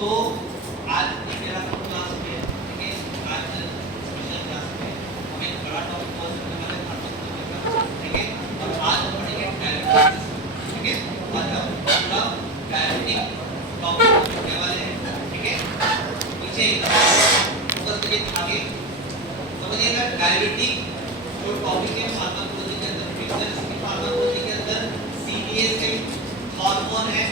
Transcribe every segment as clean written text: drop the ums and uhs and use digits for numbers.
तो आज मेरा क्लास में ठीक है, आज स्पेशल क्लास में हम एक बड़ा टॉपिक कवर करने वाले हैं, ठीक है। और आज हम पढ़ेंगे डायरेक्टिव, ठीक है। आज हम पूरा डायरेक्टिव टॉपिक पढ़ने वाले हैं, ठीक है। पीछे फोकस करिए आगे, समझिएगा। डायरेक्टिव जो टॉपिक है फार्माकोलॉजी के अंदर, फिजिक्स की फार्माकोलॉजी के अंदर सीडीएस है, हार्मोन है,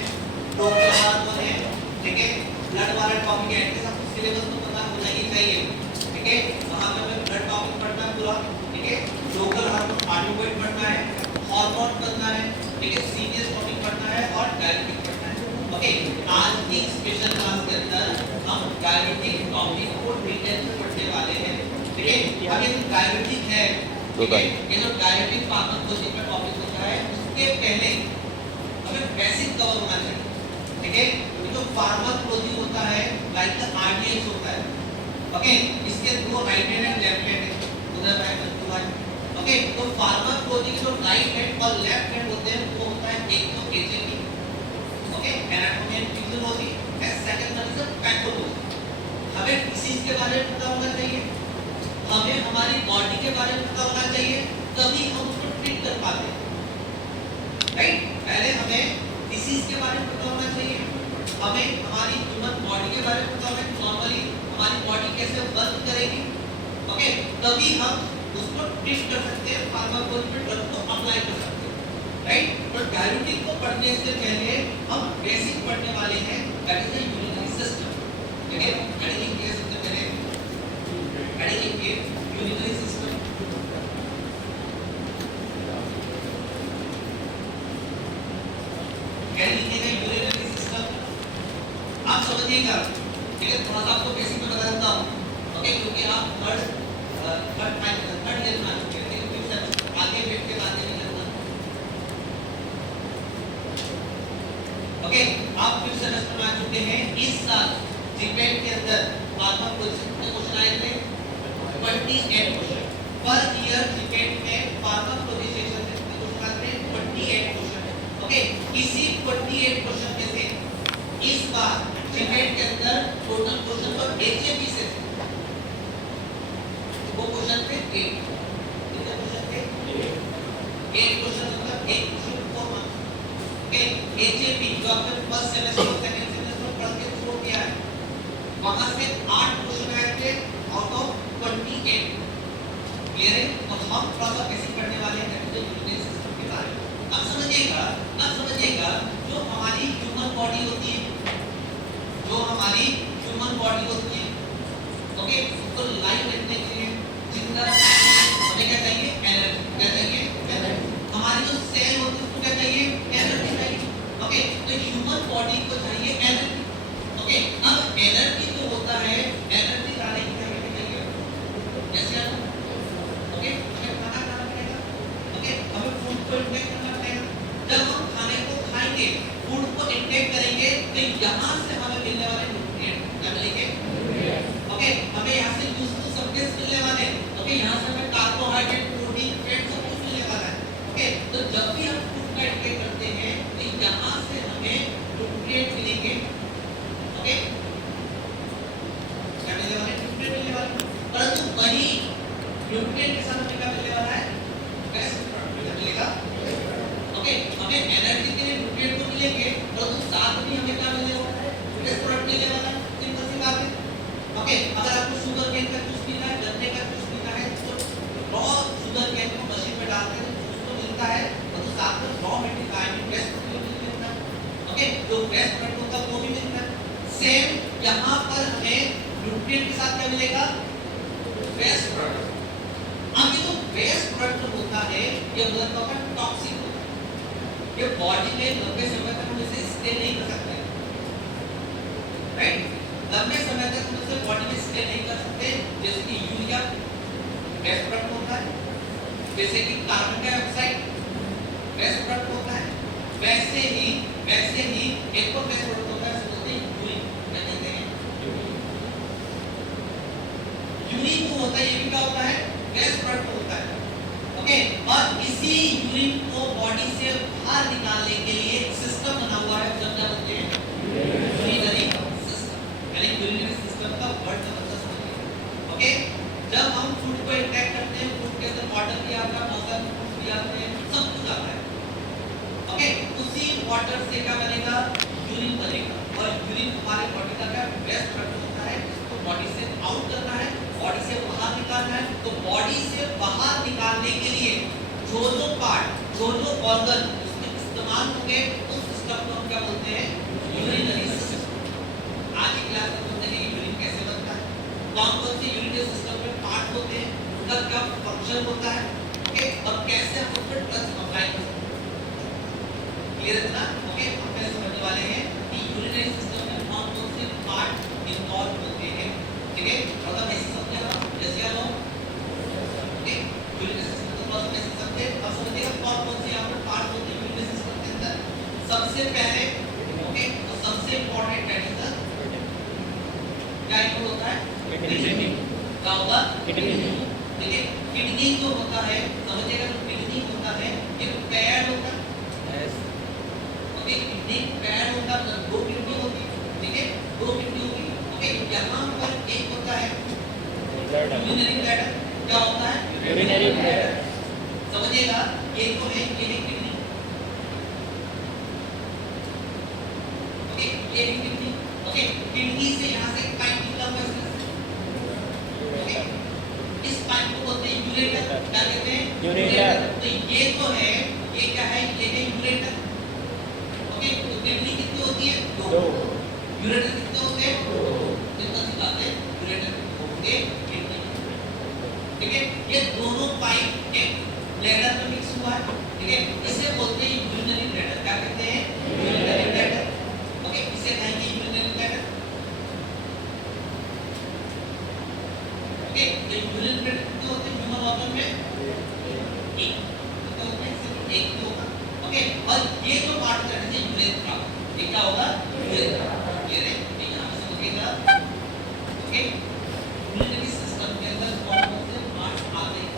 डोपल हार्मोन है, ठीक है। ब्लड वाला टॉपिक है, ऐसे सब सिलेबस तो पता होना ही चाहिए, ठीक है। वहां पे हमें ब्लड टॉपिक पढ़ना है पूरा, ठीक है। लोकल हार्मोन कार्डियोवेट पढ़ना है, हार्मोन पढ़ना है, ठीक है। सीरियस टॉपिक पढ़ना है और डायरेक्टिव पढ़ना है, ओके। आज की स्पेशल क्लास के अंदर हम डायरेक्टिव टॉपिक को डिटेल में पढ़ने वाले हैं, ठीक है। अब ये डायरेक्टिव है, ये जो डायरेक्टिव फार्माकोलॉजी का टॉपिक होता है, उसके पहले हमें बेसिक कवर होना चाहिए, ठीक है। जो फार्माकोलॉजी होता है लाइक द आरडीएक्स होता है, ओके। इसके दो right hand and left hand है, उधर बैक हुआ है, ओके। तो फार्माकोलॉजी के जो राइट हैंड और लेफ्ट हैंड होते हैं वो होता है एक तो HAP, okay, anatomy and physiology, and second one is pathology. हमें डिसीज के बारे में पता होना चाहिए, हमें हमारी बॉडी के बारे में पता होना चाहिए, तभी हम उसको ट्रीट कर पाते हैं, राइट। पहले हमें डिसीज के बारे में पता होना चाहिए, हमें हमारी ह्यूमन बॉडी के बारे में पता होना चाहिए, नॉर्मली हमारी बॉडी कैसे वर्क करेगी, ओके। तभी हम उसको ट्रीट कर सकते हैं, फार्माकोलॉजी में ड्रग को अप्लाई कर सकते हैं, राइट। तो डायरेक्टिव को पढ़ने से पहले हम बेसिक पढ़ने वाले हैं, that is the urinary system, ठीक है। एडिटिंग के सबसे पहले एडिटिंग के यूरिनरी सिस्टम, एडिटिंग के यूरिनरी सिस्टम आप समझिएगा, ठीक है। थोड़ा सा आपको बेसिक में बता देता हूँ, ओके, क्योंकि आप थर्ड ईयर में आ चुके हैं, ठीक है। आगे बैठ के बातें नहीं करना, ओके। आप फिर सेमेस्टर में आ चुके हैं। इस साल जीपेट के अंदर फार्माकोलॉजी के क्वेश्चन आए थे 28 क्वेश्चन पर ईयर। जीपेट में फार्माकोलॉजी सेक्शन से क्वेश्चन आते हैं 28 क्वेश्चन, ओके। इसी 28 क्वेश्चन में से इस बार जीपेट के अंदर टोटल क्वेश्चन पर एचएपी से वो क्वेश्चन थे 8, कितने क्वेश्चन थे 8 क्वेश्चन, मतलब एक क्वेश्चन 4 मार्क्स, ओके। एचएपी जो आपने फर्स्ट सेमेस्टर सेकंड सेमेस्टर पढ़ के छोड़ दिया है, वहां से 8 क्वेश्चन आए थे आउट ऑफ 28, क्लियर है। तो हम थोड़ा सा बेसिक पढ़ने वाले हैं यूनिट सिस्टम के बारे में। अब समझिएगा जो हमारी ह्यूमन बॉडी होती है, जो हमारी ह्यूमन बॉडी होती है, ओके, उसको लाइव रखने के लिए जिंदा रखने के लिए हमें क्या चाहिए, एनर्जी। क्या चाहिए, एनर्जी। हमारी जो सेल होती है उसको क्या चाहिए, एनर्जी चाहिए, ओके। तो ह्यूमन बॉडी को चाहिए एनर्जी, ओके। अब एनर्जी जो होता है, एनर्जी लाने के लिए हमें चाहिए जैसे ओके, हमें खाना खाना पड़ेगा, ओके, हमें फूड को इंटेक करना पड़ेगा। जब हम खाने को खाएंगे, फूड को इंटेक करेंगे, तो यहाँ से हमें मिलने वाले न्यूट्रिएंट क्या मिलेंगे, ओके। हमें यहाँ से यूजफुल सब्सटेंस मिलने वाले हैं, ओके। यहाँ से हमें कार्बोहाइड्रेट, प्रोटीन, फैट सब कुछ मिलने वाला है, ओके। तो जब भी हम फूड का इंटेक करते हैं, तो यहाँ से हमें न्यूट्रिएंट मिलेंगे, ओके। क्या मिलने वाले, न्यूट्रिएंट मिलने वाले। परंतु वही न्यूट्रिएंट के साथ हमें क्या मिलने वाला है, वेस्ट प्रोडक्ट मिलेगा, ओके। हमें एनर्जी के लिए न्यूट्रिएंट तो मिलेंगे, परंतु साथ में हमें क्या मिलने वाला है, वेस्ट प्रोडक्ट मिलने वाला है। सिंपल सी बात है, ओके। अगर आपको शुगर केन का जूस पीना है, गन्ने का जूस पीना है, तो रॉ शुगर केन को मशीन में डालते हैं तो जूस तो मिलता है, परंतु साथ में raw material iron waste product भी मिलता है, ओके। जो वेस्ट प्रोडक्ट होता है वो भी मिलता है। सेम यहाँ पर हमें न्यूट्रिएंट के साथ क्या मिलेगा, वेस्ट प्रोडक्ट। अब ये जो वेस्ट प्रोडक्ट होता है, ये मतलब होता है टॉक्सिक, ये बॉडी में लंबे समय तक हम इसे स्टे नहीं कर सकते, राइट। लंबे समय तक हम इसे बॉडी में स्टे नहीं कर सकते, जैसे कि यूरिया वेस्ट प्रोडक्ट होता है, जैसे कि कार्बन डाइऑक्साइड वेस्ट प्रोडक्ट होता है, वैसे ही एक और वेस्ट प्रोडक्ट होता है, उसको बोलते हैं यूरिन। क्या कहते हैं, यूरिन जो होता है ये भी क्या होता है, वेस्ट प्रोडक्ट होता है, ओके। और इसी यूरिन को बॉडी से बाहर निकालने के लिए एक सिस्टम बना हुआ है, जो क्या बोलते हैं यूरिनरी सिस्टम। वर्ड का मतलब समझिए। ओके, जब हम फूड को इंटेक करते हैं, फूड के अंदर वाटर भी आता है, बहुत सारे फूड्स भी आते हैं, सब कुछ आता है। ओके, उसी वाटर से क्या बनेगा, यूरिन बनेगा, और यूरिन हमारे बॉडी का क्या वेस्ट प्रोडक्ट होता है, इसको बॉडी से आउट करना है, बॉडी से बाहर निकालना है। तो बॉडी से बाहर निकालने के लिए जो जो पार्ट, जो जो ऑर्गन उसमें इस्तेमाल होंगे, उस सिस्टम को हम क्या बोलते हैं, यूरिनरी सिस्टम। आज की क्लास में हम देखेंगे यूरिन कैसे बनता है, कौन कौन से यूरिनरी सिस्टम में पार्ट होते हैं, उनका क्या फंक्शन होता है, ओके, और कैसे हम उस पर ड्रग्स अप्लाई कर सकते हैं। क्लियर है ना? ओके, हम पहले समझने वाले हैं कि यूरिनरी सिस्टम में कौन कौन से पार्ट इन्वॉल्व होते हैं। ठीक है, मतलब ऐसे समझिएगा जैसे हम ओके यूरिनरी सिस्टम को थोड़ा सा कैसे समझते हैं, अब समझिएगा कौन कौन से यहाँ पर पार्ट होते हैं यूरिनरी सिस्टम के अंदर। सबसे पहले ओके, तो सबसे इंपॉर्टेंट दैट इज द क्या इनपुट होता है, किडनी। क्या होगा, किडनी। ठीक है, किडनी जो होता है, समझिएगा जो किडनी होता है ये पैड होता है। यस, ओके, किडनी पैड होता है, दो किडनी होती है। ठीक है, दो किडनी होती है। ओके, यहाँ पर एक होता है यूरिनरी ब्लैडर। क्या होता है, यूरिनरी ब्लैडर। समझिएगा ये तो है, ये है किडनी। ओके, ये है किडनी। ओके, किडनी से यहाँ से एक पाइप निकला हुआ है, ओके, इस पाइप को बोलते हैं यूरेटर। क्या कहते हैं, यूरेटर। तो ये जो है ये क्या है, ये है यूरेटर। ओके, तो किडनी कितनी होती है, दो। यूरेटर कितने होते हैं, दो। कितना सिखाते हैं, यूरेटर होंगे किडनी। ठीक है, ये दोनों पाइप एक ब्लैडर में मिक्स हुआ है। ठीक है, इसे बोलते हैं यूरिनरी ब्लैडर। क्या कहते हैं, यूरिनरी ब्लैडर। ओके, इसे कहेंगे यूरिनरी ब्लैडर। ओके, तो यूरिनरी ब्लैडर कितने होते हैं ह्यूमन ऑर्गन में, एक। कितने होते हैं, सिर्फ एक ही होगा। ओके, और ये जो पार्ट है जैसे यूरेथ्रा, ये क्या होगा, यूरेथ्रा। ये रे यहाँ पे समझिएगा। ओके, यूरिनरी सिस्टम के अंदर कौन कौन से पार्ट्स आते हैं।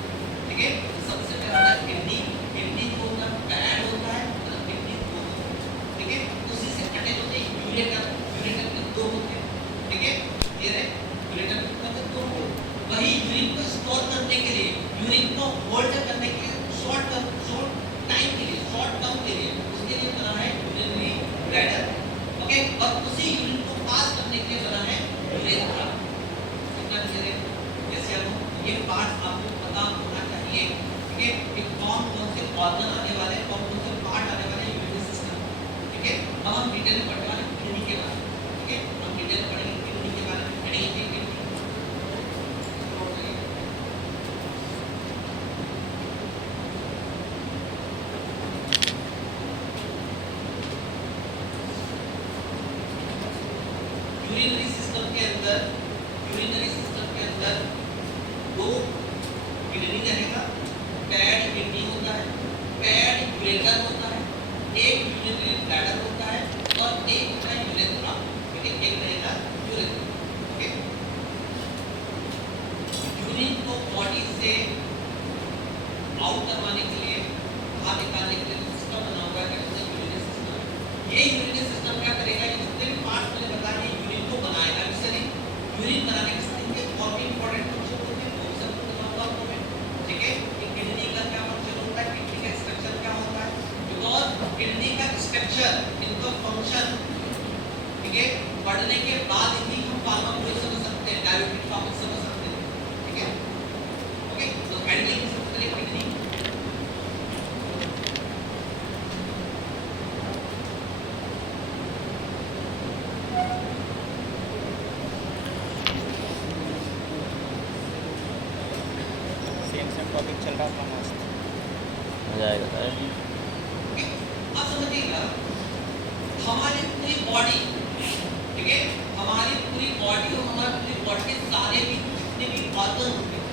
ठीक है, सबसे पहले होता है किडनी। किडनी जो होता है पैड होता है, मतलब किडनी दो होता है। ठीक है, उसी से अटैच होते हैं यूरेटर। यूरेटर के दो होते हैं। ठीक है, ये रे यूरेटर के दो होते हैं। वही यूरिन को स्टोर करने के लिए, यूरिन को होल्ड करने के लिए, शॉर्ट टाइम के लिए, शॉर्ट टर्म के लिए, उसके लिए बना है यूरिनरी ब्लैडर। ओके, और उसी यूरिन को पास करने के लिए बना है यूरेथ्रा। कितना क्लियर है? जैसे अब ये पार्ट आपको पता होना चाहिए। ठीक है, कि कौन कौन से ऑर्गन आने वाले हैं, कौन कौन से पार्ट आने वाले हैं यूरिनरी सिस्टम। ठीक है, अब हम डिटेल में पढ़ने वाले हैं किडनी के बारे में। ठीक है, हम डिटेल में पढ़ेंगे किडनी के बारे में, पढ़ेंगे किडनी। यूरिनरी सिस्टम के अंदर, यूरिनरी सिस्टम के अंदर दो किडनी रहेगा, पैड किडनी होता है, पैड यूरेटर होता है, एक यूरिनरी ब्लैडर होता है, और एक होता है यूरेथ्रा। ठीक है, एक रहेगा यूरेथ्रा। ओके, यूरिन को बॉडी से आउट करवाने के लिए, बाहर निकालने के लिए सिस्टम बना हुआ है, यूरिनरी सिस्टम। ये यूरिनरी सिस्टम क्या करेगा, ये जितने भी पार्ट्स मैंने बताए यूरिन को बनाएगा। इसलिए यूरिन बनाने के साथ इनके और भी इंपॉर्टेंट फंक्शन होते हैं, वो सब बताऊंगा आपको मैं। ठीक है, कि किडनी का क्या फंक्शन होता है, किडनी का स्ट्रक्चर क्या होता है, बिकॉज किडनी का स्ट्रक्चर, इनका फंक्शन, ठीक है, पढ़ने के बाद ही हम फार्माकोलॉजी समझ सकते हैं, डायबिटिक टॉपिक समझ सकते हैं। ठीक है, ओके, तो पढ़ने की सबसे पहले किडनी। टॉपिक चल रहा है अपना मस्त मजा आएगा। अब समझिएगा हमारी पूरी बॉडी, ठीक है, हमारी पूरी बॉडी और हमारी पूरी बॉडी के सारे भी जितने भी ऑर्गन होते हैं,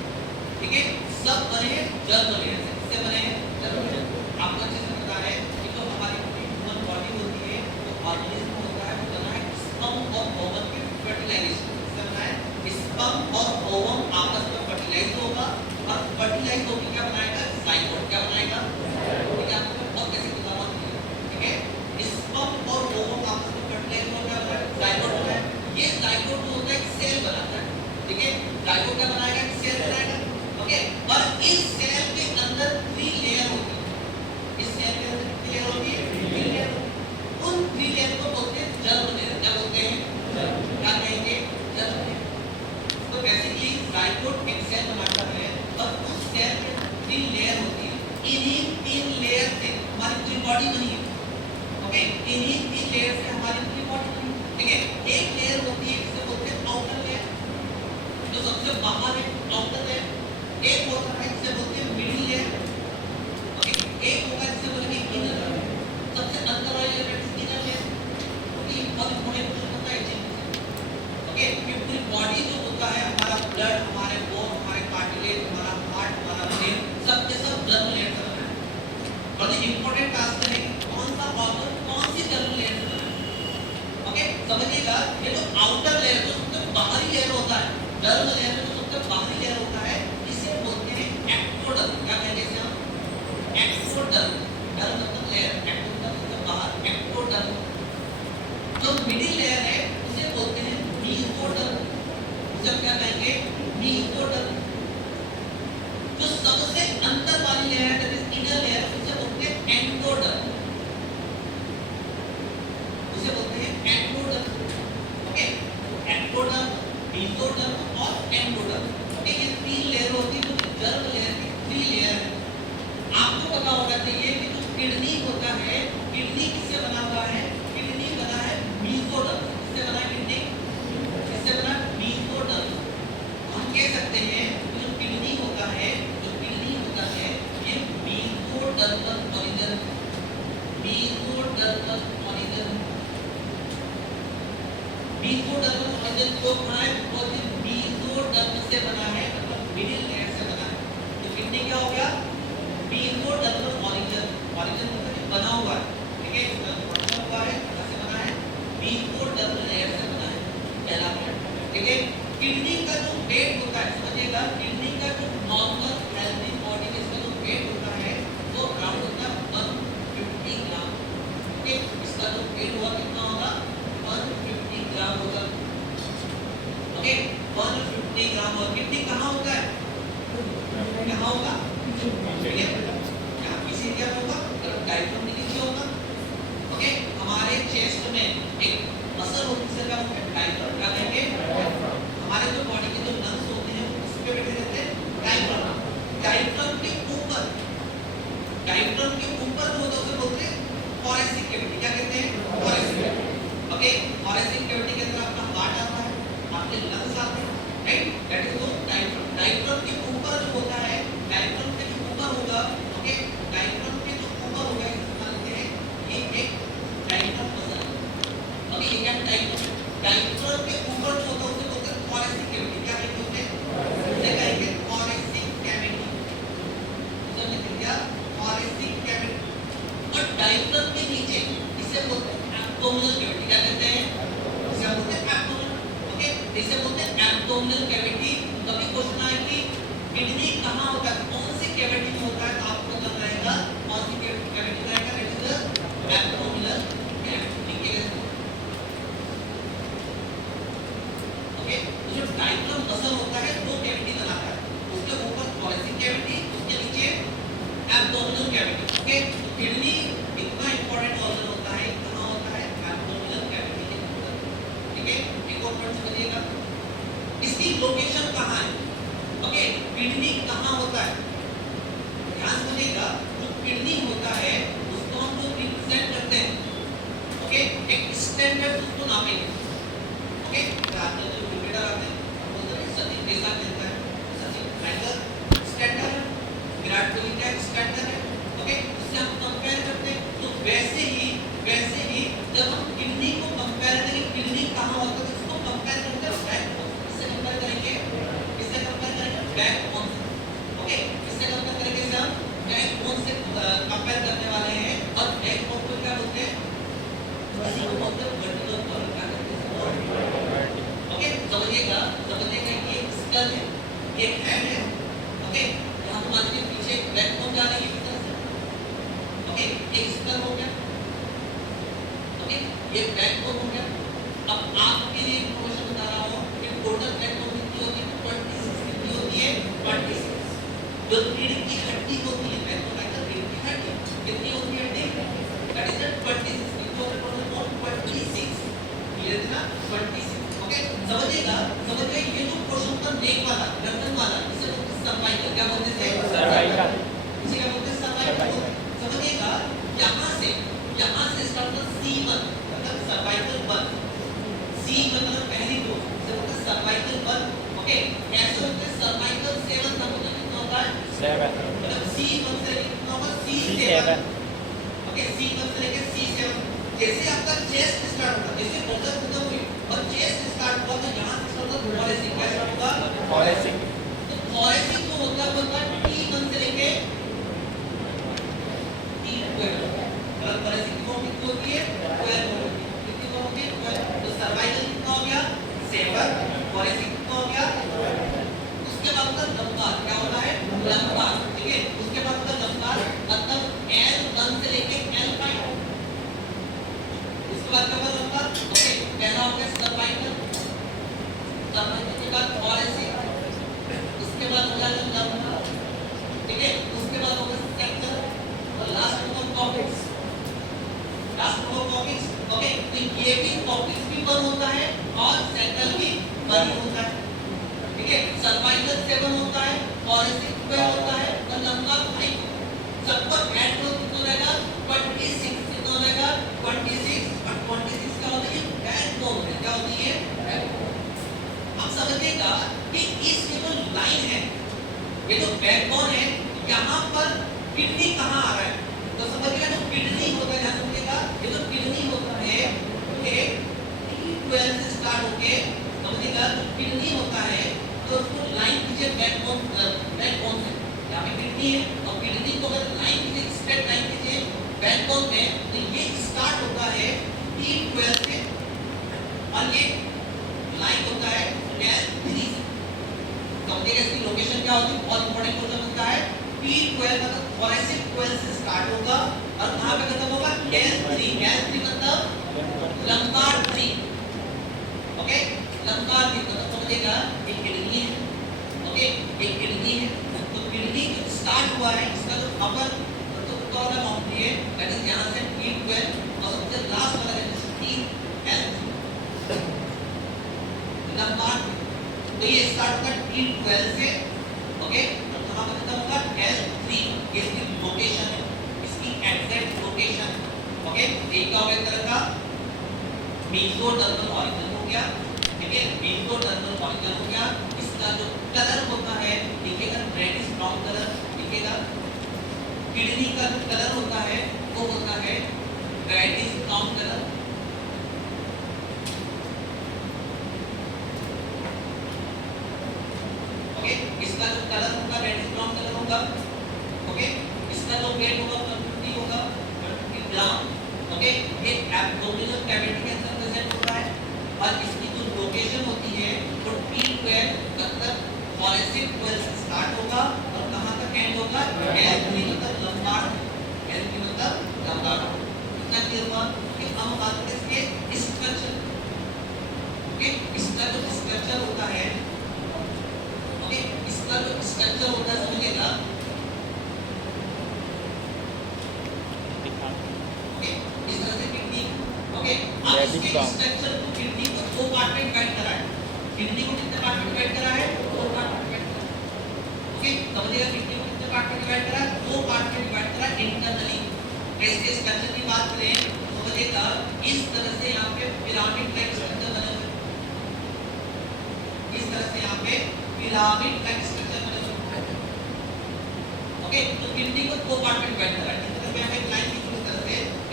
ठीक है, सब बने हैं जल बने हैं। किससे बने हैं, जल बने हैं। आपको अच्छे से पता है कि जो हमारी पूरी ह्यूमन बॉडी होती है, वो ऑर्गेनिज्म होता है, वो बना है स्पर्म और ओवम के फर्टिलाइजेशन से बना है। स्पर्म और ओवम आपस में फर्टिलाइज होगा, और फर्टिलाइज होकर क्या बनाएगा, जाइगोट। क्या बनाएगा, ठीक है, आपको बहुत कैसे बताना है। ठीक है, स्पर्म और ओवम आपस में फर्टिलाइज होकर क्या बनाएगा, जाइगोट बनाएगा। ये जाइगोट जो होता है एक सेल बनाता है। ओके, जाइगोट क्या बनाएगा, सेल बनाएगा, ओके। और इस सेल के अंदर 3 लेयर होती है, इस सेल के अंदर कितनी लेयर होती है, 3 लेयर। उन 3 लेयर को बोलते हैं जर्म लेयर। क्या बोलते हैं, क्या कहेंगे, जर्म लेयर। तो बेसिकली जाइगोट एक सेल बनाता है और उस सेल के 3 लेयर होती है। इन्हीं 3 लेयर से हमारी पूरी बॉडी बनी है, ओके। इन्हीं 3 लेयर से हमारी पूरी बॉडी बनी है, ठीक है। एक लेयर होती है जिसे बोलते हैं आउटर लेयर, जो सबसे बाहर है, आउटर लेयर। एक होता है जिसे बोलते हैं मिडिल लेयर, ओके। एक होगा जिसे बोलेंगे इनर लेयर, सबसे अंदर वाली लेयर इनर लेयर, ओके। बहुत इंपॉर्टेंट क्वेश्चन होता है जी, ओके। ये पूरी बॉडी जो होता है, हमारा ब्लड, हमारे बोन, हमारे कार्टिलेज, हमारा हार्ट, हमारा ब्रेन, सब के सब जर्म लेयर से बना है। और ये इंपॉर्टेंट टास्क है, कौन सा ऑर्गन कौन सी जर्म लेयर से बना है, ओके। समझिएगा, ये जो आउटर लेयर, जो सबसे बाहरी लेयर होता है, जर्म लेयर में जो सबसे बाहरी लेयर होता है, इसे बोलते हैं एक्टोडर्म। क्या कहेंगे इसे हम, एक्टोडर्म। डर्म मतलब लेयर, एक्टोडर्म मतलब बाहर, एक्टोडर्म। जो मिडिल लेयर है उसे बोलते हैं मेसोडर्म, उसे हम क्या कहेंगे, मेसोडर्म। जो सबसे अंदर वाली लेयर है, दैट इज इनर लेयर, उसे बोलते हैं एंडोडर्म, उसे बोलते हैं एंडोडर्म, ओके। एंडोडर्म, मेसोडर्म और एंडोडर्म, ओके। ये 3 लेयर होती है, जो जर्म लेयर की 3 लेयर है। आपको पता होना चाहिए कि जो किडनी होता है, किडनी किससे बना हुआ है, किडनी बना है मेसोडर्म। किससे बना है किडनी, किससे बना, मेसोडर्म। हम कह सकते हैं कि जो किडनी होता है, जो किडनी होता है, ये mesodermal organ, mesodermal organ. Mesodermal organ जो बना है वो मेसोडर्म से बना है, मतलब मिडिल लेयर से बना है। तो किडनी क्या हो गया, मेसोडर्मल ऑर्गन, ऑर्गन मतलब बना हुआ है, ठीक है। इसमें बना हुआ है, कहां से बना है, मेसोडर्मल लेयर से बना है, पहला पॉइंट, ठीक है। किडनी का जो वेट होता है, समझिएगा, किडनी का जो नॉर्मल हेल्दी बॉडी में इसका जो वेट होता है वो अराउंड होता है 150 ग्राम, ओके। इसका जो वेट हुआ कितना होगा, 150 ग्राम होगा, ओके। 150 ग्राम। और किडनी कहाँ होता है, कहाँ होगा, ठीक है, यहाँ किस एरिया में होगा, डायफ्राम के नीचे होगा, ओके। हमारे चेस्ट में एक मसल होती है, जिसका नाम है डायफ्राम। क्या कहेंगे, हमारे जो बॉडी के जो लंग्स होते हैं वो किस पे बैठे रहते हैं, डायफ्राम। डायफ्राम के ऊपर, डायफ्राम के ऊपर जो होता है उसे बोलते हैं थोरैसिक कैविटी। क्या कहते हैं, thoracic cavity, okay. Thoracic cavity के अंदर आपका हार्ट आता है, आपके लंग्स आते हैं, right, that is the diaphragm. Diaphragm के ऊपर जो होता है, डायफ्राम के जो ऊपर होगा, ओके, डायफ्राम के जो ऊपर होगा, इसे मानते हैं ये एक डायफ्राम मसल, ओके। ये क्या डायफ्राम, डायफ्राम के ऊपर जो होता है उसे बोलते हैं थोरैसिक कैविटी। क्या कहेंगे उसे, उसे कहेंगे थोरैसिक कैविटी, उसे हमने क्या, थोरैसिक कैविटी। और डायफ्राम के नीचे इसे बोलते हैं एब्डोमिनल कैविटी। क्या कहते हैं, इसे बोलते हैं एब्डोमिनल, ओके। इसे बोलते हैं एब्डोमिनल कैविटी। कभी क्वेश्चन आए कि किडनी कहाँ होता है, कौन सी कैविटी में होता है, तो आपको पता रहेगा कौन सी कैविटी रहेगा, that is the abdominal cavity, ठीक है, ओके। जो डायफ्राम मसल होता है दो कैविटी बनाता है, उसके ऊपर थोरैसिक कैविटी, उसके नीचे एब्डोमिनल कैविटी, ओके। किडनी इतना इंपॉर्टेंट ऑर्गन होता है, कहाँ होता है, एब्डोमिनल कैविटी के अंदर, ठीक है। एक और पॉइंट समझिएगा, इसकी लोकेशन कहाँ है, ओके। किडनी कहाँ होता है, ध्यान समझिएगा, जो किडनी होता है उसको हम जो रिप्रेजेंट करते हैं, ओके, एक स्टैंडर्ड उसको नापेंगे, ओके। आते हैं जो क्रिकेटर आते हैं, वो तो सचिन के साथ खेलता है, सचिन टाइगर स्टैंडर्ड है, विराट कोहली का स्टैंडर्ड है, ओके। उससे हम कंपेयर करते हैं। तो वैसे ही जब हम किडनी को कंपेयर करेंगे, किडनी कहाँ होता है, इसको कंपेयर करते हैं बैकबोन, इससे कंपेयर करेंगे, इससे कंपेयर करेंगे बैकबोन से, ओके। इससे कंपेयर करेंगे, इससे हम बैकबोन से कंपेयर करने वाले हैं। और बैकबोन को क्या बोलते हैं, इसी को बोलते हैं वर्टिकल कॉलम। क्या कहते हैं, ओके। समझिएगा, ये स्कल है, ये हेड है, ओके। यहाँ पर मान लीजिए पीछे बैकबोन जा रही है इस तरह से, ओके। एक स्कल हो गया, ओके, ये बैकबोन हो गया। अब आपके लिए इंफॉर्मेशन बता रहा हूँ कि टोटल बैकबोन कितनी होती है, 26 ओके समझिएगा ये जो पोर्शन था नेक वाला गर्दन वाला इसे सर्वाइकल क्या बोलते थे सर्वाइकल इसे क्या बोलते हैं सर्वाइकल समझिएगा यहाँ से स्टार्ट होता C1 मतलब सर्वाइकल 1 C मतलब पहली दो इसे बोलते हैं सर्वाइकल 1 ओके ऐसे होते हैं सर्वाइकल 7 तक होता है कितना होता है 7 मतलब C1 से लेकर कितना होगा C7 ओके C1 से लेकर C7 जैसे आपका चेस्ट स्टार्ट होगा जैसे गर्दन खत्म हुई और चेस्ट स्टार्ट हुआ तो यहाँ से स्टार्ट होगा थोरेसिक क्या स्टार्ट होगा thoracic तो थोरेसिक जो होता है वो होता है T1 से लेके T12 मतलब थोरेसिक को कितनी होती है 12 कितनी होती है 12 तो सर्वाइकल कितना हो गया 7 थोरेसिक कितना हो गया उसके बाद का लंबार क्या होता है लंबार ठीक है उसके बाद का लंबार मतलब L1 से लेके L5 इसके बाद का लंबार ओके पहला हो गया सर्वाइकल के बाद थोरेसिक उसके बाद हो जाएगा लंबार ठीक है उसके बाद होगा सेक्टर और लास्ट होगा कॉर्टेक्स ओके तो ये भी कॉर्टेक्स भी बन होता है और सेक्टर भी बन होता है ठीक है सर्वाइकल 7 होता है थोरेसिक 12 होता है और लंबार 5 सबका ऐड करो कितना रहेगा 26 कितना हो जाएगा 26 और 26 क्या होता है बैकबोन है क्या होती है आप समझिएगा कि इस ये जो लाइन है ये जो बैकबोन है यहाँ पर किडनी कहाँ आ रहा है तो समझिएगा जो किडनी होता है ध्यान समझिएगा ये जो किडनी होता है ये T12 से स्टार्ट होके समझिएगा जो किडनी होता है तो उसको लाइन कीजिए बैकबोन से यहाँ पे किडनी है और किडनी को अगर लाइन कीजिए स्ट्रेट लाइन कीजिए बैकबोन में तो ये स्टार्ट होता है T12 से और ये लाइन होता है L3 से समझिएगा इसकी लोकेशन क्या होती है बहुत इंपॉर्टेंट क्वेश्चन बनता है T12 मतलब थोरेसिक 12 से स्टार्ट होगा और कहां पे खत्म होगा L3 मतलब लंबार 3 ओके लंबार 3 मतलब समझिएगा एक किडनी है ओके एक किडनी है तो किडनी जो स्टार्ट हुआ है इसका जो अपर तो क्या वाला बाउंड्री है दैट इज यहां से T12 और सबसे लास्ट वाला है L3 लंबार तो ये स्टार्ट होगा T12 से ओके और कहां पे खत्म होगा L3 ये इसकी लोकेशन है इसकी एग्जैक्ट लोकेशन ओके एक का एक तरह का मेसोडर्मल ऑरिजिन हो गया ठीक है मेसोडर्मल ऑरिजिन हो गया इसका जो कलर होता है देखिएगा रेडिश ब्राउन कलर देखिएगा किडनी का जो कलर होता है वो होता है रेडिश ब्राउन कलर इसका जो कलर होगा रेडिश ब्राउन कलर होगा ओके इसका जो वेट होगा 150 होगा 150 ग्राम ओके ये एब्डोमिनल कैविटी के अंदर प्रेजेंट होता है और इसकी जो लोकेशन होती है वो T12 मतलब थोरेसिक 12 से स्टार्ट होगा और कहां तक एंड होगा L3 मतलब लंबार L3 मतलब लंबार इतना क्लियर हुआ कि हम बात करें इसके स्ट्रक्चर ओके इसका जो स्ट्रक्चर होता है ओके इसका जो स्ट्रक्चर होता है समझिएगा ओके इस तरह से किडनी ओके अब इसके स्ट्रक्चर को किडनी को दो पार्ट में डिवाइड करा है किडनी को कितने पार्ट में डिवाइड करा है दो पार्ट में डिवाइड करा ओके समझिएगा किडनी को कितने पार्ट में डिवाइड करा है दो पार्ट में डिवाइड करा इंटरनली इसके स्ट्रक्चर की बात करें तो समझिएगा इस तरह से यहां पे पिरामिड लाइक स्ट्रक्चर बने हुए इस तरह से यहां पे पिरामिड लाइक स्ट्रक्चर बने हुए ओके तो किडनी को दो पार्ट में डिवाइड करा है इस तरह से हम एक लाइन खींच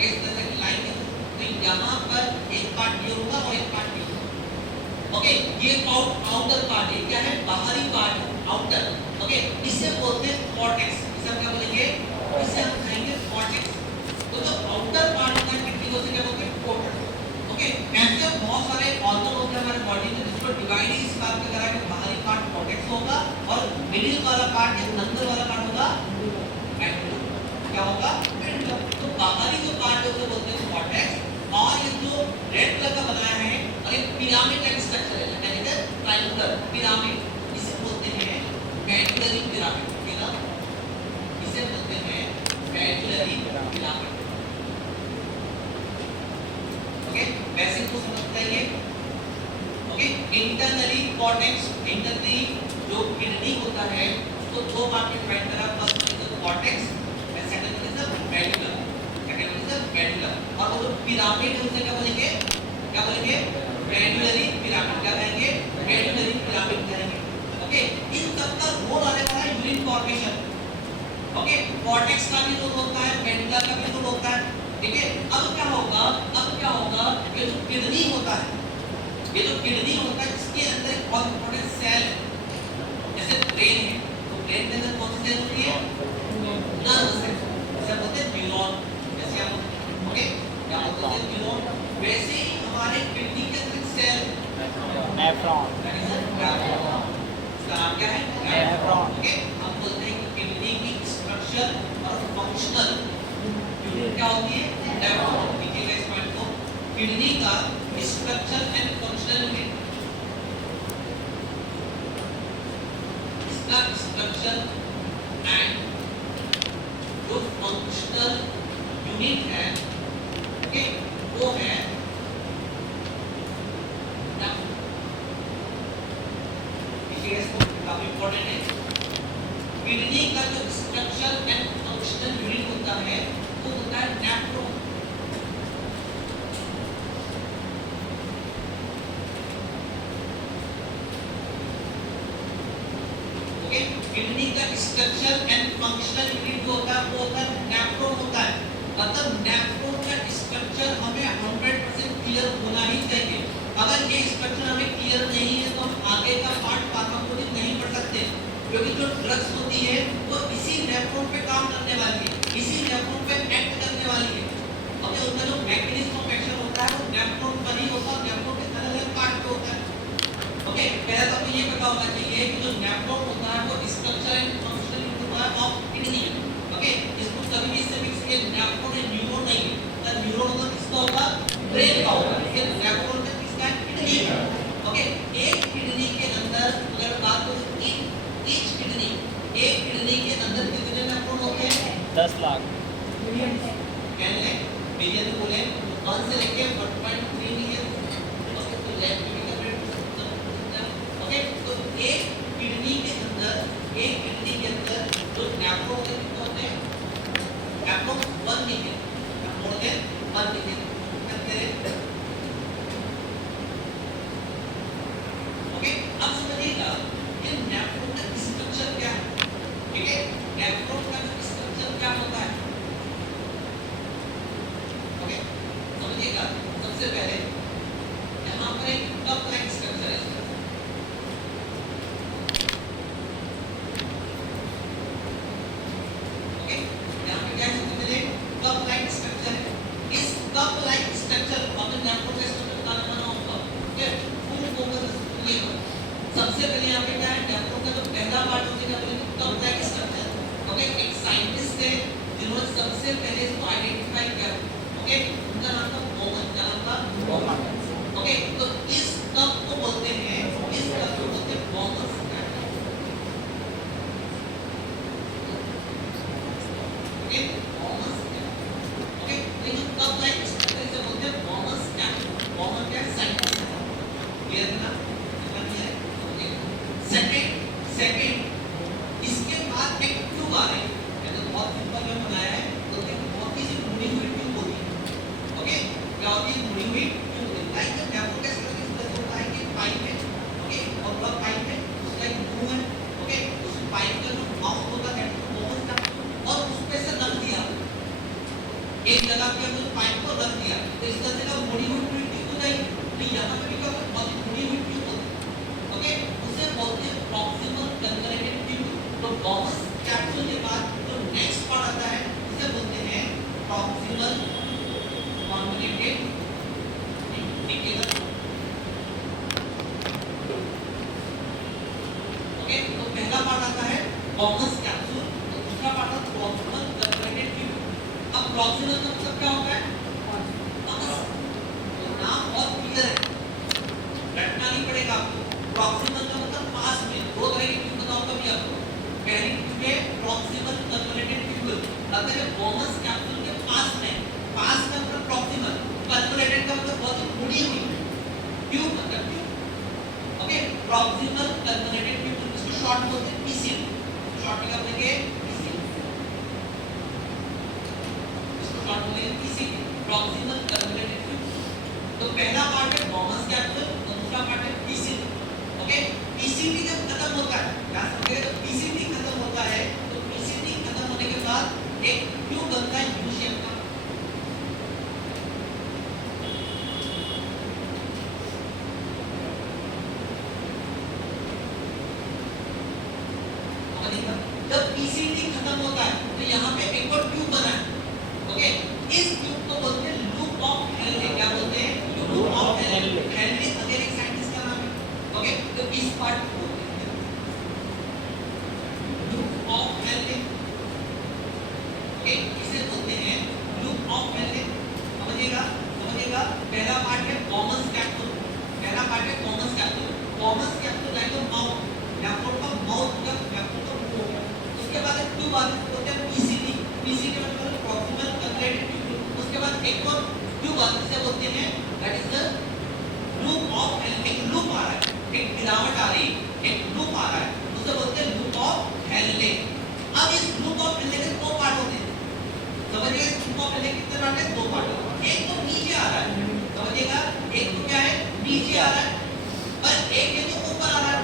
इस तरह से की लाइन खींच तो यहां पर एक पार्ट ये होगा और एक पार्ट ये होगा ओके ये आउटर पार्ट है क्या है बाहरी पार्ट आउटर ओके इसे बोलते हैं कॉर्टेक्स इसे हम क्या बोलेंगे इसे हम कहेंगे कॉर्टेक्स तो जो आउटर पार्ट होता है किडनी को क्या बोलते हैं कॉर्टेक्स ओके ऐसे बहुत सारे ऑर्गन होते हैं हमारे बॉडी में जिसको डिवाइड इस बात पे करा है कि बाहरी पार्ट कॉर्टेक्स होगा और मिडिल वाला पार्ट या अंदर वाला पार्ट होगा मेडुला क्या होगा मेडुला तो बाहरी जो पार्ट है उसे बोलते हैं कॉर्टेक्स और ये जो रेड कलर का बनाया है और एक पिरामिड टाइप स्ट्रक्चर है यानी कि ट्रायंगुलर पिरामिड इसे बोलते हैं मेडुलरी पिरामिड ठीक है इसे बोलते हैं मेडुलरी पिरामिड ओके बेसिक को समझते हैं इंटरनली कॉर्टेक्स, इंटरनली जो किडनी होता है उसको दो पार्ट में डिवाइड करा, first one is cortex and second one is medulla, second one is medulla. और वो जो पिरामिड है उसे क्या बोलेंगे, क्या बोलेंगे, मेडुलरी पिरामिड, क्या कहेंगे, मेडुलरी पिरामिड कहेंगे। ओके, इन सब का रोल आने वाला है यूरिन फॉर्मेशन। ओके, कॉर्टेक्स का भी रोल होता है, मेडुला का भी रोल होता है, ठीक है। अब क्या होगा, ये जो किडनी होता है, ये जो किडनी होता है इसके अंदर एक बहुत इंपॉर्टेंट सेल है, जैसे ब्रेन है, तो ब्रेन के अंदर कौन सी सेल होती है, नर्व सेल, जैसे बोलते हैं न्यूरॉन, जैसे हम, ओके, क्या बोलते हैं न्यूरॉन, वैसे ही हमारे किडनी के अंदर सेल नेफ्रॉन, इसका नाम क्या है, नेफ्रॉन। ओके, हम बोलते हैं कि किडनी की स्ट्रक्चर और फंक्शनल यूनिट क्या होती है, नेफ्रॉन। देखिएगा इस पॉइंट को, किडनी का स्ट्रक्चर एंड फंक्शनल यूनिट, इसका स्ट्रक्चर एंड जो फंक्शनल यूनिट है, ओके, वो है काफी इंपॉर्टेंट है। किडनी का जो स्ट्रक्चर एंड फंक्शनल यूनिट होता है वो होता है नेफ्रॉन। ओके, किडनी का स्ट्रक्चर एंड फंक्शनल यूनिट जो होता है वो होता है नेफ्रॉन होता है। मतलब नेफ्रॉन का स्ट्रक्चर हमें 100% क्लियर होना ही चाहिए। अगर ये स्ट्रक्चर हमें क्लियर नहीं है तो हम आगे का पार्ट फार्माकोलॉजी नहीं पढ़ सकते, क्योंकि जो ड्रग्स होती है वो इसी नेफ्रॉन पे काम करने वाली है, इसी नेफ्रॉन पे एक्ट करने वाली है। ओके, उनका जो मैकेनिज्म ऑफ एक्शन होता है वो नेफ्रॉन पर ही होता है, नेफ्रॉन के अलग-अलग पार्ट पे होता है। ओके, पहले तो आपको ये पता होना चाहिए कि जो नेफ्रॉन होता है वो स्ट्रक्चर एंड फंक्शनल यूनिट होता है ऑफ किडनी। ओके, इसको कभी भी इससे मिक्स किया नेफ्रॉन एंड न्यूरॉन नहीं है, तो न्यूरॉन होगा किसका होगा, ब्रेन का होगा, लेकिन नेफ्रॉन का किसका है, किडनी का। ओके, एक किडनी के अंदर अगर बात करें ईच किडनी, एक किडनी के अंदर कितने नेफ्रॉन होते हैं, 10 लाख, कहने मिलियन बोले 1 से लेके 1.3 मिलियन, ओके, तो लेफ्ट में का रेट, ओके, तो एक किडनी के अंदर जो नेफ्रॉन होते हैं nephron 1 million, more than 1 million करते हैं। ओके, अब समझिएगा ये नेफ्रॉन का स्ट्रक्चर क्या है, ठीक है, नेफ्रॉन का स्ट्रक्चर क्या होता है। ओके, समझिएगा, सबसे पहले यहाँ पर एक कप लाइक स्ट्रक्चर है, ओके, यहाँ पे क्या है, सबसे पहले कप लाइक स्ट्रक्चर है। इस कप लाइक स्ट्रक्चर अपने नेफ्रॉन का स्ट्रक्चर बताना होगा, ओके, फुल फोकस ये सबसे पहले यहाँ पे क्या है, नेफ्रॉन का जो पहला पार्ट होता है क्या बोलेंगे, कप लाइक स्ट्रक्चर। ओके, एक साइंटिस्ट है जिन्होंने सबसे पहले इसको आइडेंटिफाई किया, ओके, उनका नाम था बॉमन, क्या नाम था, बॉमन। ओके, तो इस कप को बोलते हैं, इस कप को बोलते हैं Bowman stack, okay, Bowman stack. Okay, तो ये कप लाइक स्ट्रक्चर इसे बोलते हैं बॉमन स्टैक। बॉमन क्या है, साइंटिस्ट है, क्लियर ना, सेकंड इसके बाद एक ट्यूब आ रही है, मैंने बहुत सिंपल में बनाया है, तो एक बहुत ही सी मुड़ी हुई ट्यूब होती है। ओके, क्या होती है, मुड़ी हुई ट्यूब होती है, लाइक नेफ्रॉन का स्ट्रक्चर होता है कि पाइप है, ओके, और बड़ा पाइप है, उसका एक मुंह है, ओके, उस पाइप का जो माउथ होता है वो होता है, और उस पे से रख दिया एक जगह पे, उस पाइप को रख दिया, तो इस तरह से का मुड़ी हुई ट्यूब हो जाएगी। तो यहाँ पे क्या होगा, बहुत ही मुड़ी हुई ट्यूब होती है, ओके, उसे बोलते हैं प्रॉक्सिमल कन्वर्जेंट ट्यूब। तो बॉमन कैप्सूल के बाद जो नेक्स्ट पार्ट आता है उसे बोलते हैं प्रॉक्सिमल कन्वर्जेंट ट्यूब, ठीक है। ओके, तो पहला पार्ट आता है बॉमन कैप्सूल, तो दूसरा पार्ट आता है प्रॉक्सिमल कन्वर्जेंट ट्यूब। अब प्रॉक्सिमल का मतलब क्या होता है, तो नाम बहुत क्लियर है, रटना नहीं पड़ेगा आपको। प्रॉक्सिमल का मतलब पास में, दो तरह की ट्यूब बताऊं कभी आपको, पहली ट्यूब है प्रॉक्सिमल कन्वर्जेंट ट्यूब, मतलब है बॉमन कैप्सूल के पास में, पास का मतलब प्रॉक्सिमल, कन्वर्जेंट का मतलब बहुत ही मुड़ी हुई ट्यूब, मतलब ट्यूब। प्रॉक्सिमल कन्वर्जेंट ट्यूब, इसको शॉर्ट बोलते हैं पीसीटी, शॉर्ट में क्या बोलेंगे पीसीटी, इसको शॉर्ट बोलेंगे पीसीटी, प्रॉक्सिमल कन्वर्जेंट ट्यूब। तो पहला पार्ट है बॉमस कैप्सूल, दूसरा पार्ट है पीसीटी। ओके, पीसीटी जब खत्म होता है, ध्यान रखिएगा, जब पीसीटी खत्म होता है तो पीसीटी खत्म होने के बाद एक ट्यूब बनता है यू शेप का। जब पीसीटी खत्म होता है तो यहाँ पे एक और ट्यूब बना है। ओके, इस ट्यूब को बोलते हैं लूप ऑफ हेनले। क्या बोलते हैं? Loop of Henle. Henle again एक साइंटिस्ट का नाम है। ओके, तो इस पार्ट को बोलते हैं लूप ऑफ हेनले। ओके, इसे बोलते हैं लूप ऑफ हेनले। समझिएगा, समझिएगा। पहला पार्ट है कॉमन कैप्सूल, पहला पार्ट है common capsule. Common capsule like a mouth, left का माउथ या लेफ्ट का मुंह हो गया। उसके बाद एक ट्यूब आती है, बोलते हैं पीसीटी। पीसीटी मतलब प्रॉक्सिमल कन्वर्जेंट ट्यूब। उसके बाद एक और ट्यूब आती है, जिसे बोलते हैं that is the loop of Henley. एक लूप आ रहा है, एक गिरावट आ रही है, एक लूप आ रहा है, उसे बोलते हैं लूप ऑफ हेनले। अब इस लूप ऑफ हेनले के दो पार्ट होते हैं। समझिएगा, इस लूप ऑफ हेनले कितने पार्ट है? दो पार्ट है। एक तो नीचे आ रहा है, समझिएगा, एक तो क्या है? नीचे आ रहा है, और एक है जो ऊपर आ रहा है।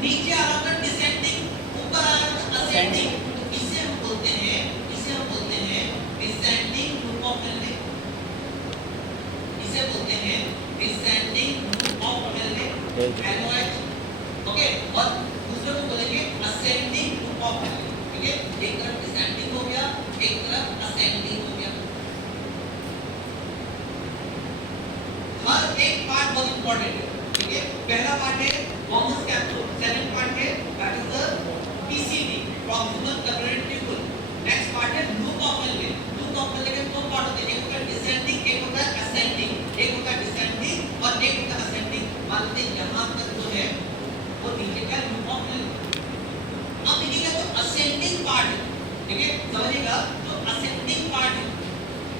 नीचे आ रहा है डिसेंडिंग, ऊपर आ रहा है असेंडिंग। इसे हम बोलते हैं, इसे हम बोलते हैं डिसेंडिंग लूप ऑफ हेनले। इसे बोलते हैं descending loop of Henley, NOH. Okay, और दूसरे को बोलेंगे असेंडिंग लूप ऑफ हेनले। ठीक है, एक तरफ डिसेंडिंग हो गया, एक तरफ असेंडिंग हो गया। हर एक पार्ट बहुत इंपॉर्टेंट है। ठीक है, पहला पार्ट है कॉमन कैप्सूल, सेकंड पार्ट है that is the PCT, proximal convergent tube. Next part है loop of Henle. Loop of Henle के दो पार्ट होते हैं, एक होता है डिसेंडिंग, एक होता है असेंडिंग। एक होता है डिसेंडिंग और एक होता है असेंडिंग। मान लीजिए यहाँ तक जो है वो नीचे का लूप ऑफ हेनले। अब देखिएगा जो असेंडिंग पार्ट है, ठीक है, समझिएगा, जो असेंडिंग पार्ट है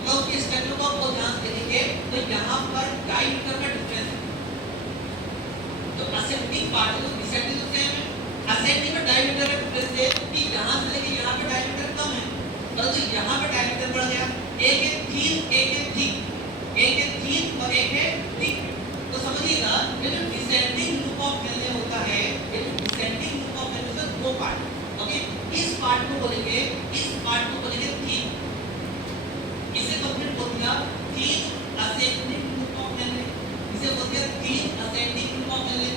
तो उसकी स्ट्रक्चर को बहुत ध्यान से देखिए। तो यहाँ पर डायमीटर का डिफरेंस है। तो असेंडिंग पार्ट है तो डिसेंडिंग तो सेम है, असेंडिंग में डायमीटर का डिफरेंस है कि यहाँ से लेके यहाँ पे डायमीटर कम है, परंतु यहाँ पे डायमीटर बढ़ गया। एक है थीन, एक है थिक, एक है थीन और एक है थिक। तो समझिएगा, ये जो डिसेंडिंग लूप ऑफ हेनले होता है, ये जो डिसेंडिंग लूप ऑफ हेनले में दो पार्ट। ओके, इस पार्ट को बोलेंगे, इस पार्ट को बोलेंगे थीन। इसे कंप्लीट बोल दिया thin ascending loop of Henle. इसे बोल दिया thin ascending loop of Henle.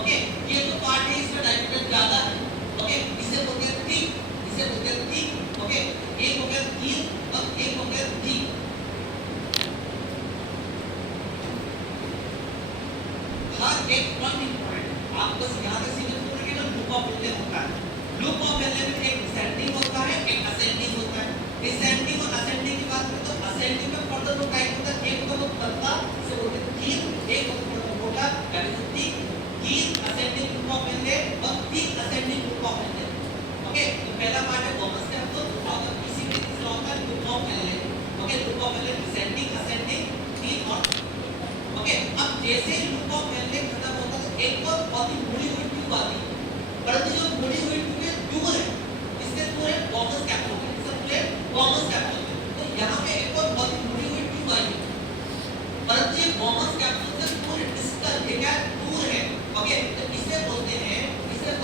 Okay, ये जो पार्ट है इसका डायमीटर ज्यादा है। ओके, इसे बोल दिया थिक, इसे बोल दिया थिक। ओके, एक हो गया थीन और एक हो गया थिक। हर एक पॉइंट इंपॉर्टेंट, आप बस यहाँ तक सीधे बोलेंगे ना लूप ऑफ हेनले होता है। लूप ऑफ हेनले में एक डिसेंडिंग होता है, एक असेंडिंग होता है। डिसेंडिंग और असेंडिंग की बात करें तो असेंडिंग में फर्दर दो टाइप होता है, एक होता है वो पतला, इसे बोलते हैं थिन, एक होता है वो मोटा, that is thick. Thin ascending loop of Henle और thick ascending loop of Henle. Okay, तो पहला पार्ट है कॉमन कैप्सूल, दूसरा होता है पीसीटी, तीसरा होता है loop of Henle. Okay, loop of Henley descending, ascending, thin और ओके। अब जैसे लूप ऑफ हेनले खत्म होता है तो एक और बहुत ही मुड़ी हुई ट्यूब आती है, परंतु जो मुड़ी हुई ट्यूब है दूर है, इससे दूर है कॉमन कैप्सूल, इससे दूर है कॉमन कैप्सूल। तो यहाँ पे एक और बहुत ही मुड़ी हुई ट्यूब आई है, परंतु ये कॉमन कैप्सूल से दूर है, डिस्टल है, क्या दूर है। ओके, तो इसे बोलते हैं डिस्टल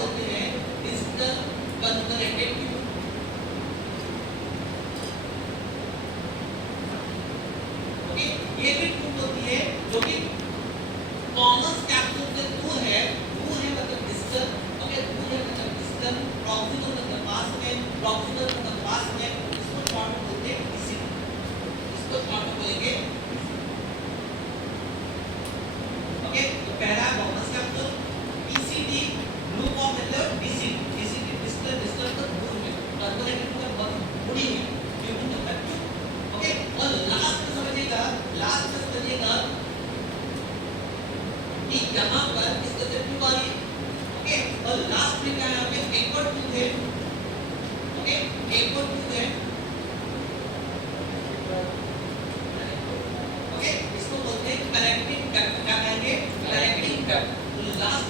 कन्वर्जेंट ट्यूब। ओके, ये भी ट्यूब होती है जो कि कॉमन कैप्सूल से दूर है मतलब डिस्टल। ओके, दूर है मतलब डिस्टल, प्रॉक्सिमल मतलब पास में, प्रॉक्सिमल मतलब पास में। इसको शॉर्ट में बोलते हैं पीसीटी, इसको शॉर्ट में बोलेंगे। ओके, तो पहला common capsule, PCT, loop of Henley, DCT. DCT distal, distal तो दूर है, कन्वर्जेंट मतलब बहुत बड़ी है, ट्यूब मतलब ट्यूब। ओके, और लास्ट में समझिएगा, लास्ट में समझिएगा कि यहाँ पर इस तरह से ट्यूब आ रही है। ओके, और लास्ट में क्या है, यहाँ पे एक और ट्यूब है। ओके, एक और ट्यूब है। ओके, इसको बोलते हैं कलेक्टिंग डक्ट। क्या कहेंगे? Collecting duct. तो last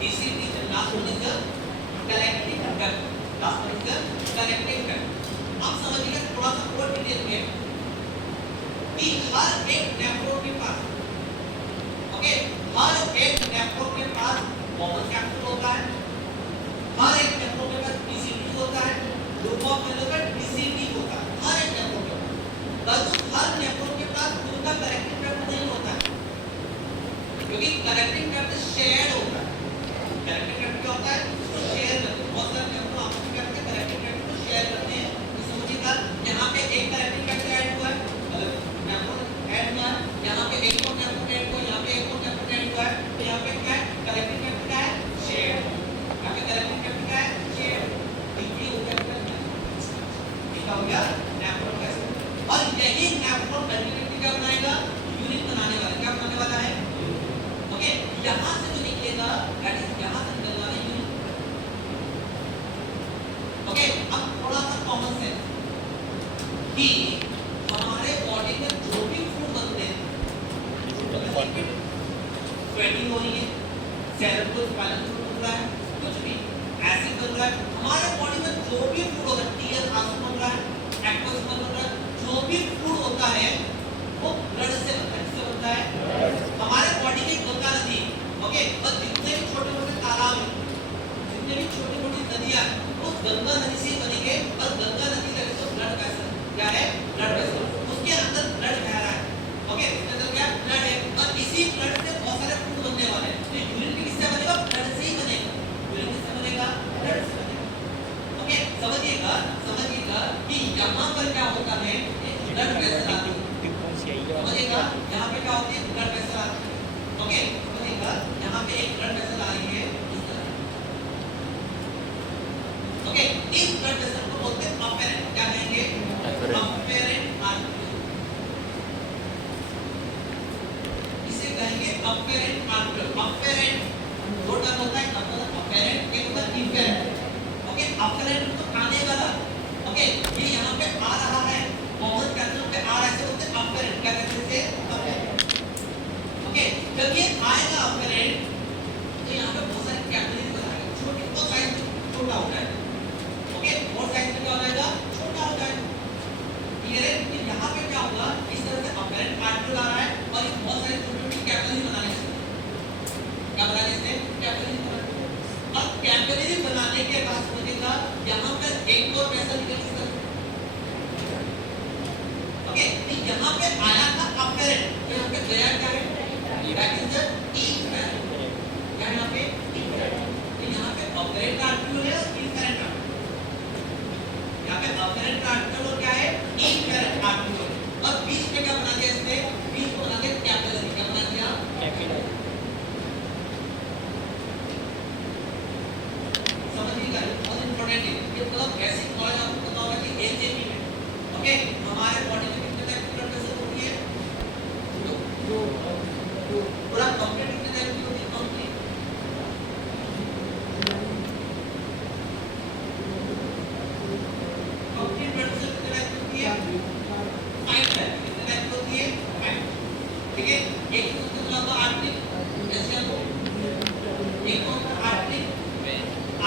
DCT last one is the collecting duct, last one is the collecting duct. अब समझिएगा थोड़ा सा और डिटेल में कि हर एक नेफ्रॉन के पास, ओके, हर एक नेफ्रॉन के पास कॉमन कैप्सूल होता है, हर एक नेफ्रॉन के पास DCT होता है, ग्रुप ऑफ नेफ्रॉन का DCT होता है, हर एक नेफ्रॉन के पास। परंतु हर नेफ्रॉन के पास उनका कलेक्टिंग डक्ट नहीं होता है, क्योंकि कलेक्टिंग डक्ट शेयर्ड होता है। कलेक्टिंग डक्ट क्या होता है? उसको शेयर करते हैं। बहुत सारे नेफ्रॉन आपस में करते हैं, कलेक्टिंग डक्ट को शेयर करते हैं। तो समझिएगा यहाँ पे एक कलेक्टिंग डक्ट ऐड हुआ है, मतलब नेफ्रॉन ऐड हुआ है, यहाँ पे एक और नेफ्रॉन ऐड हुआ है, यहाँ पे एक और नेफ्रॉन ऐड हुआ है, तो यहाँ पे क्या है? कलेक्टिंग डक्ट क्या है? शेयर्ड। यहाँ पे कलेक्टिंग डक्ट क्या है? शेयर्ड। ये हो गया हो गया नेफ्रॉन कैसे। और यही नेफ्रॉन अल्टीमेटली क्या बनाएगा? यूरिन बनाने वाला, क्या बनाने वाला है? ओके, यहाँ से जो निकलेगा दैट इज यहाँ से निकलने वाला यूरिन। ओके, अब थोड़ा सा कॉमन सेंस कि हमारे बॉडी में जो भी फूड बनते हैं, स्वेटिंग हो रही है, सेरेब्रोस्पाइनल फ्लूइड बन रहा है, कुछ भी एसिड बन रहा है, हमारे बॉडी में जो भी फूड होता है, टीयर आंसू बन रहा है, एक्वस बन रहा है, जो भी फूड होता है वो ब्लड से बनता है। किससे बनता है? हमारे बॉडी की गंगा नदी, ओके, और जितने भी छोटे-छोटे तालाब हैं, जितने भी छोटी-छोटी नदियां हैं, वो गंगा नदी से बनेंगे। और गंगा नदी का जो ब्लड वेसल क्या है? ब्लड वेसल, उसके अंदर ब्लड बह रहा है, ओके, उसके अंदर क्या ब्लड है, और इसी ब्लड से बहुत सारे फूड बनने वाले हैं। तो यूरिन भी किससे बनेगा? ब्लड से ही बनेगा। यूरिन किससे बनेगा? ब्लड से बनेगा। ओके, समझिएगा कि यहाँ पर क्या होता है? ब्लड वेसल आती है, समझिएगा यहाँ पे क्या होती है? ब्लड वेसल आती है। ओके, समझिएगा यहाँ पे एक ब्लड वेसल आ रही है इस तरह। ओके, इस ब्लड वेसल को बोलते हैं अपेरेंट। क्या कहेंगे? Apparent artery. इसे कहेंगे अपेरेंट आर्टरी। अपेरेंट दो टर्म होता है, अपेरेंट एक होता है इनफेरेंट। ओके, अपेरेंट तो आने वाला, ओके, ये यहाँ पे आ रहा है, कॉमन कैप्सूल पे आ रहा है, इसे बोलते हैं अपेरेंट। क्या कहते हैं इसे? अपेरेंट। ओके, जब ये आएगा अपेरेंट तो यहाँ पे बहुत सारे कैपिलरीज बनाएगा, छोटे और साइज छोटा हो जाएगा। ओके, और साइज में क्या हो जाएगा? छोटा हो जाएगा। क्लियर है? तो यहाँ पे क्या होगा? इस तरह से अपेरेंट आर्टरी आ रहा है और ये बहुत सारे छोटे-छोटे कैपिलरीज बनाने से, क्या बनाने से? कैपिलरीज बनाने। और कैपिलरी बनाने के बाद समझिएगा यहाँ पर एक और वेसल निकल सकता है। ओके, तो यहाँ पे आया था अपेरेंट, यहाँ पे गया क्या है? That is the efferent. क्या यहाँ पे? इनफेरेंट। तो यहाँ पे अपेरेंट आर्टरी है और इनफेरेंट आर्टरी। यहाँ पे अपेरेंट आर्टरी और क्या है? इनफेरेंट आर्टरी। और बीच में क्या बना दिया इसने? बीच में बना दिया कैपिलरी। क्या बना दिया? कैपिलरी। समझिएगा, बहुत इंपॉर्टेंट है ये, मतलब बेसिक नॉलेज आपको पता होगा कि एनजेपी में, ओके, हमारे बॉडी में कितने टाइप की ब्लड वेसल होती है? दो। पूरा कंप्लीट कितने टाइप की होती है? कंप्लीट। कंप्लीट ब्लड वेसल कितने टाइप की होती है? 5 टाइप। कितने टाइप की होती है? 5। ठीक है, एक तो मतलब आर्टरी, जैसे आपको एक होता है आर्टरी,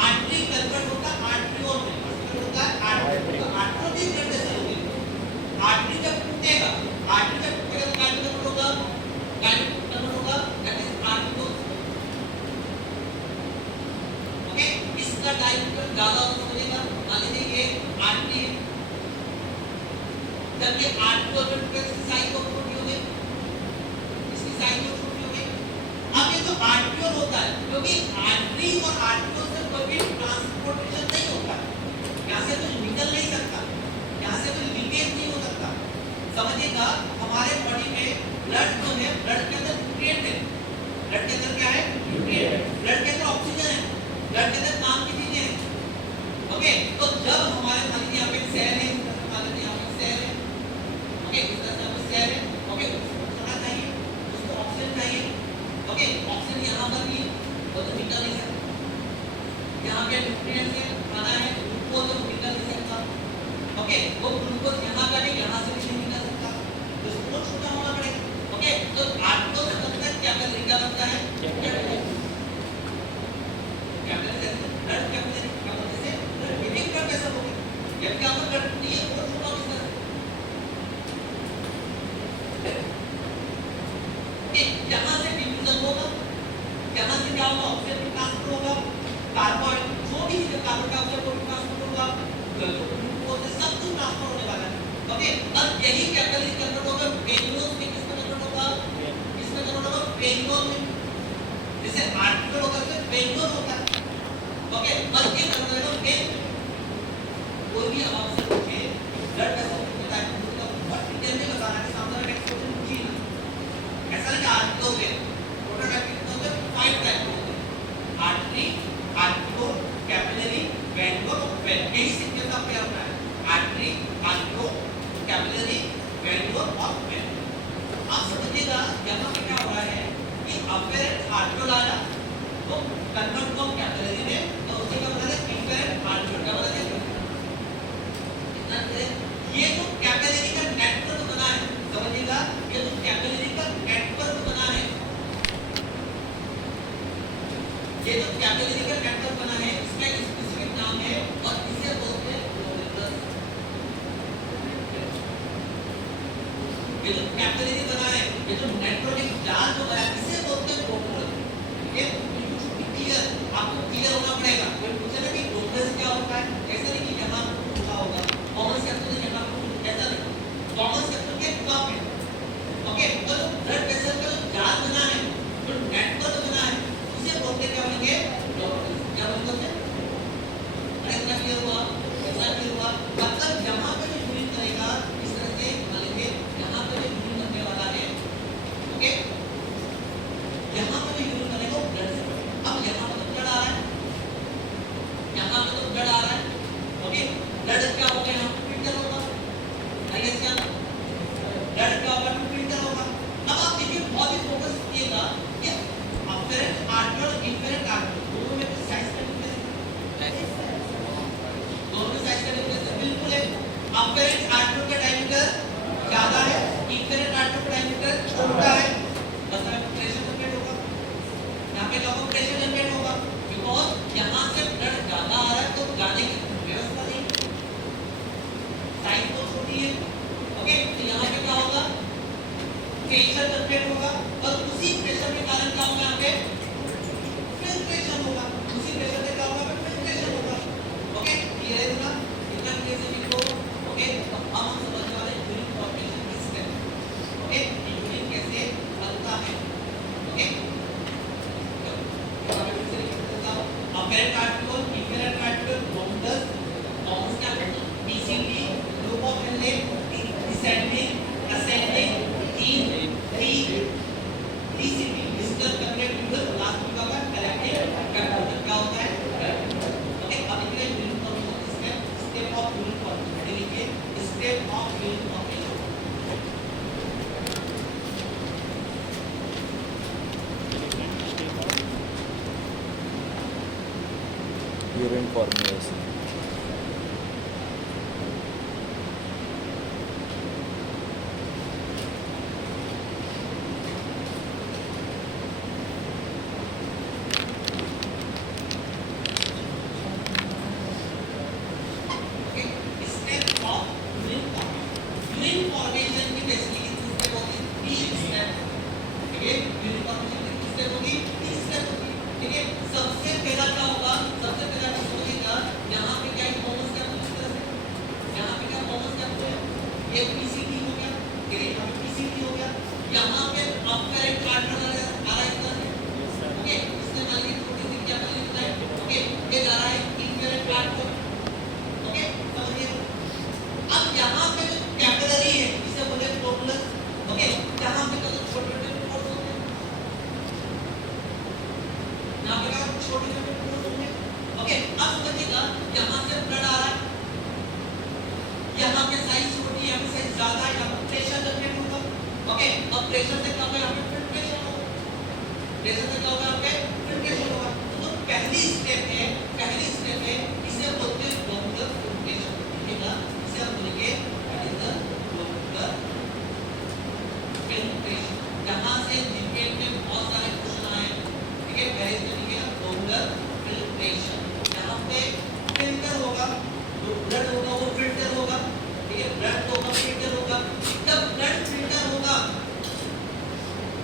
आर्टरी कन्वर्ट होता है आर्टरियोल में, होता है आर्टरी। तो आर्टरियोल भी ब्लड वेसल होती है। आर्टरी जब टूटेगा तो कार्डियक कन्वर्ट होगा, कार्डियक कन्वर्ट होगा, दैट इज आर्टरियोल। ओके, इसका डायमीटर ज्यादा हो समझेगा, मान लीजिए ये आर्टरी है, जब ये आर्टरियोल में टूटेगा इसकी साइज बहुत छोटी हो गई, इसकी साइज बहुत छोटी हो गई। अब ये जो आर्टरियोल होता है, क्योंकि आर्टरी और आर्टरियोल से कोई भी ट्रांसपोर्टेशन नहीं होता, यहाँ से कुछ निकल नहीं सकता, यहाँ से कोई लीकेज नहीं हो सकता। समझिएगा हमारे बॉडी में ब्लड जो है, ब्लड के अंदर न्यूट्रिएंट है, ब्लड के अंदर क्या है? न्यूट्रिएंट। ब्लड के अंदर ऑक्सीजन है, ब्लड के अंदर काम की चीजें हैं। ओके, तो जब हमारे मान लीजिए यहाँ पे सेल है, मान लीजिए यहाँ पे सेल है, ओके, इस तरह से यहाँ पे सेल है, ओके, उसको खाना चाहिए, उसको ऑक्सीजन चाहिए, ओके, ऑक्सीजन यहाँ पर भी वो तो निकल नहीं सकता, यहाँ पे न्यूट्रिएंट्स है, खाना है, ग्लूकोज तो निकल नहीं सकता। ओके, वो ग्लूकोज यहाँ पे नहीं, यहाँ से भी नहीं निकल सकता, तो उसको छोटा होना पड़ेगा। ओके, तो आर्टरियोल से बनता है कैपिलरी, क्या बनता है? कैपिलरी। यहाँ से क्या होगा, ऑक्सीजन ट्रांसफर होगा, कार्बन जो भी कार्बन डाइऑक्साइड को ट्रांसफर होगा, ग्लूकोज सब कुछ ट्रांसफर होने वाला है। ओके, अब यही कैपिलरी कन्वर्ट होगा वेन्यूल्स में, किसमें कन्वर्ट होगा, किसमें कन्वर्ट होगा, वेन्यूल में। जैसे आर्टिकल होगा तो वेन्यूल होता है। ओके, और ये कन्वर्ट होगा वेन। कोई भी अब आपसे पूछे ब्लड वेसल के टाइप का बहुत डिटेल में बताना है, सामने नेक्स्ट क्वेश्चन पूछिए ना। ऐसा नहीं कि आर्टिकल में प्रोटोटाइप कितने होते हैं, 5 टाइप होते हैं, artery, article, capillary, venule, when. यही सीक्वेंस आपको याद रखना है, आर्टरी, आर्टिकल, कैपिलरी, वेन्यूल और वेन। आप समझिएगा यहाँ पे क्या हो रहा है कि अपेरेंट आर्टिकल आया तो कन्वर्ट को कैपिलरी में, तो उसके बाद बना दे इनफेरेंट आर्टिकल का बना दे। ये जो कैपिलरी का नेटवर्क बना है, समझिएगा, ये जो कैपिलरी का नेटवर्क बना है, ये जो कैपिलरी का नेटवर्क बना है, इसका एक स्पेसिफिक नाम है और इसे बोलते हैं ग्लोमेरुलस। ये जो कैपिलरी बना है, ये जो नेटवर्क एक जाल जो बना है, इसे बोलते हैं ग्लोमेरुलस। ये क्लियर, आपको क्लियर होना पड़ेगा। कोई पूछे ना कि ग्लोमेरुलस क्या होता है, ऐसा नहीं कि यहाँ पूछा होगा कॉमन सेक्टर में, यहाँ ऐसा नहीं, कॉमन सेक्टर के कप है। ओके, तो ब्लड वेसल का जो जाल बना है, जो नेटवर्क बना है, उसे बोलते क्या बोलेंगे, ग्लोमेरुलस। क्या बोलेंगे? अरे इतना क्लियर हुआ, ऐसा क्लियर हुआ, मतलब यहाँ पे जो यूनिट करेगा इस तरह से मान लीजिए यहाँ पे जो यूनिट करने वाला है, ओके, यहाँ पे जो यूनिट करेगा वो ब्लड से। अब यहाँ पे तो ब्लड आ रहा है, यहाँ पे तो ब्लड आ रहा है, ओके, ब्लड क्या होगा, यहाँ पे फिल्टर होगा, आइए क्या ब्लड क्या होगा, फिल्टर होगा। अब आप देखिए बहुत ही फोकस कीजिएगा, ये अपेरेंट आर्टिकल, इनफेरेंट आर्टिकल दोनों में साइज का डिफरेंस है, दोनों में साइज का डिफरेंस है, बिल्कुल है। अपेरेंट आर्टिकल का डायमीटर ज्यादा है, इनफेरेंट आर्टिकल का डायमीटर छोटा है, मतलब प्रेशर जनरेट होगा, यहाँ पे क्या होगा, प्रेशर जनरेट होगा, बिकॉज यहाँ से ब्लड ज्यादा आ रहा है तो जाने की व्यवस्था नहीं, साइज तो छोटी है। ओके, तो यहाँ पे क्या होगा, प्रेशर जनरेट होगा और उसी प्रेशर के कारण क्या होगा, यहाँ पे फिल्ट्रेशन होगा, उसी प्रेशर से क्या होगा, फिल्ट्रेशन होगा। ओके, क्लियर है ना, इतना क्लियर से लिखो। ओके, तो अब हम समझने वाले हैं यूनिट फॉर्मेशन की स्टेप। ओके, यूनिट कैसे बनता है। Okay, afferent arteriole, efferent arteriole, glomerulus, common क्या है, PCT, loop of Henle, descending, ascending, DCT, distal convoluted tubule, last में क्या होगा, कलेक्टिव कंपोनेंट क्या होता है। ओके, अब इनके unit formation step, step of unit formation देखिए, step of unit formation. Urine formation.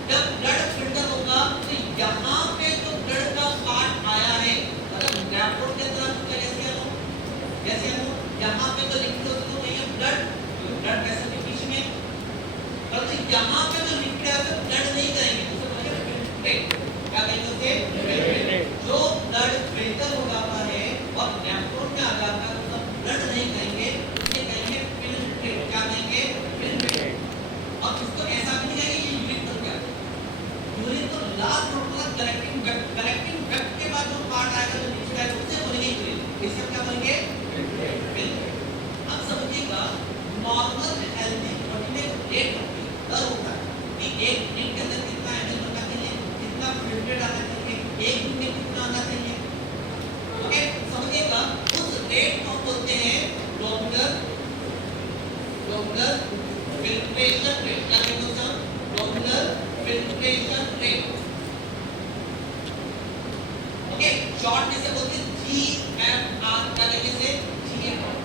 जब ब्लड फिल्टर होगा तो यहाँ पे फिल्ट्रेट, क्या कहेंगे उसे? फिल्ट्रेट। जो ब्लड फिल्टर हो जाता है और नेफ्रॉन में आ जाता है तो ब्लड नहीं कहेंगे, उसे कहेंगे फिल्ट्रेट। क्या कहेंगे? फिल्ट्रेट। अब इसको ऐसा भी नहीं कहेंगे ये यूरिन बन गया, यूरिन तो लास्ट होता है कलेक्टिंग डक्ट, कलेक्टिंग डक्ट के बाद जो पार्ट आएगा जो नीचे आएगा उसे बोलेंगे यूरिन, इसका क्या बोलेंगे? फिल्ट्रेट। अब समझिएगा नॉर्मल हेल्दी बॉडी में रेट दर होता है कि एक मिनट के अंदर कितना एमएल बनना चाहिए, कितना फिल्ट्रेट आना चाहिए, एक दिन में कितना आना चाहिए। ओके, समझिएगा उस रेट को बोलते हैं ग्लोबुलर फिल्ट्रेशन रेट। क्या कहते हैं sir? Globular filtration rate. Okay, short में से बोलते हैं जीएफआर। क्या कहते हैं? जीएफआर।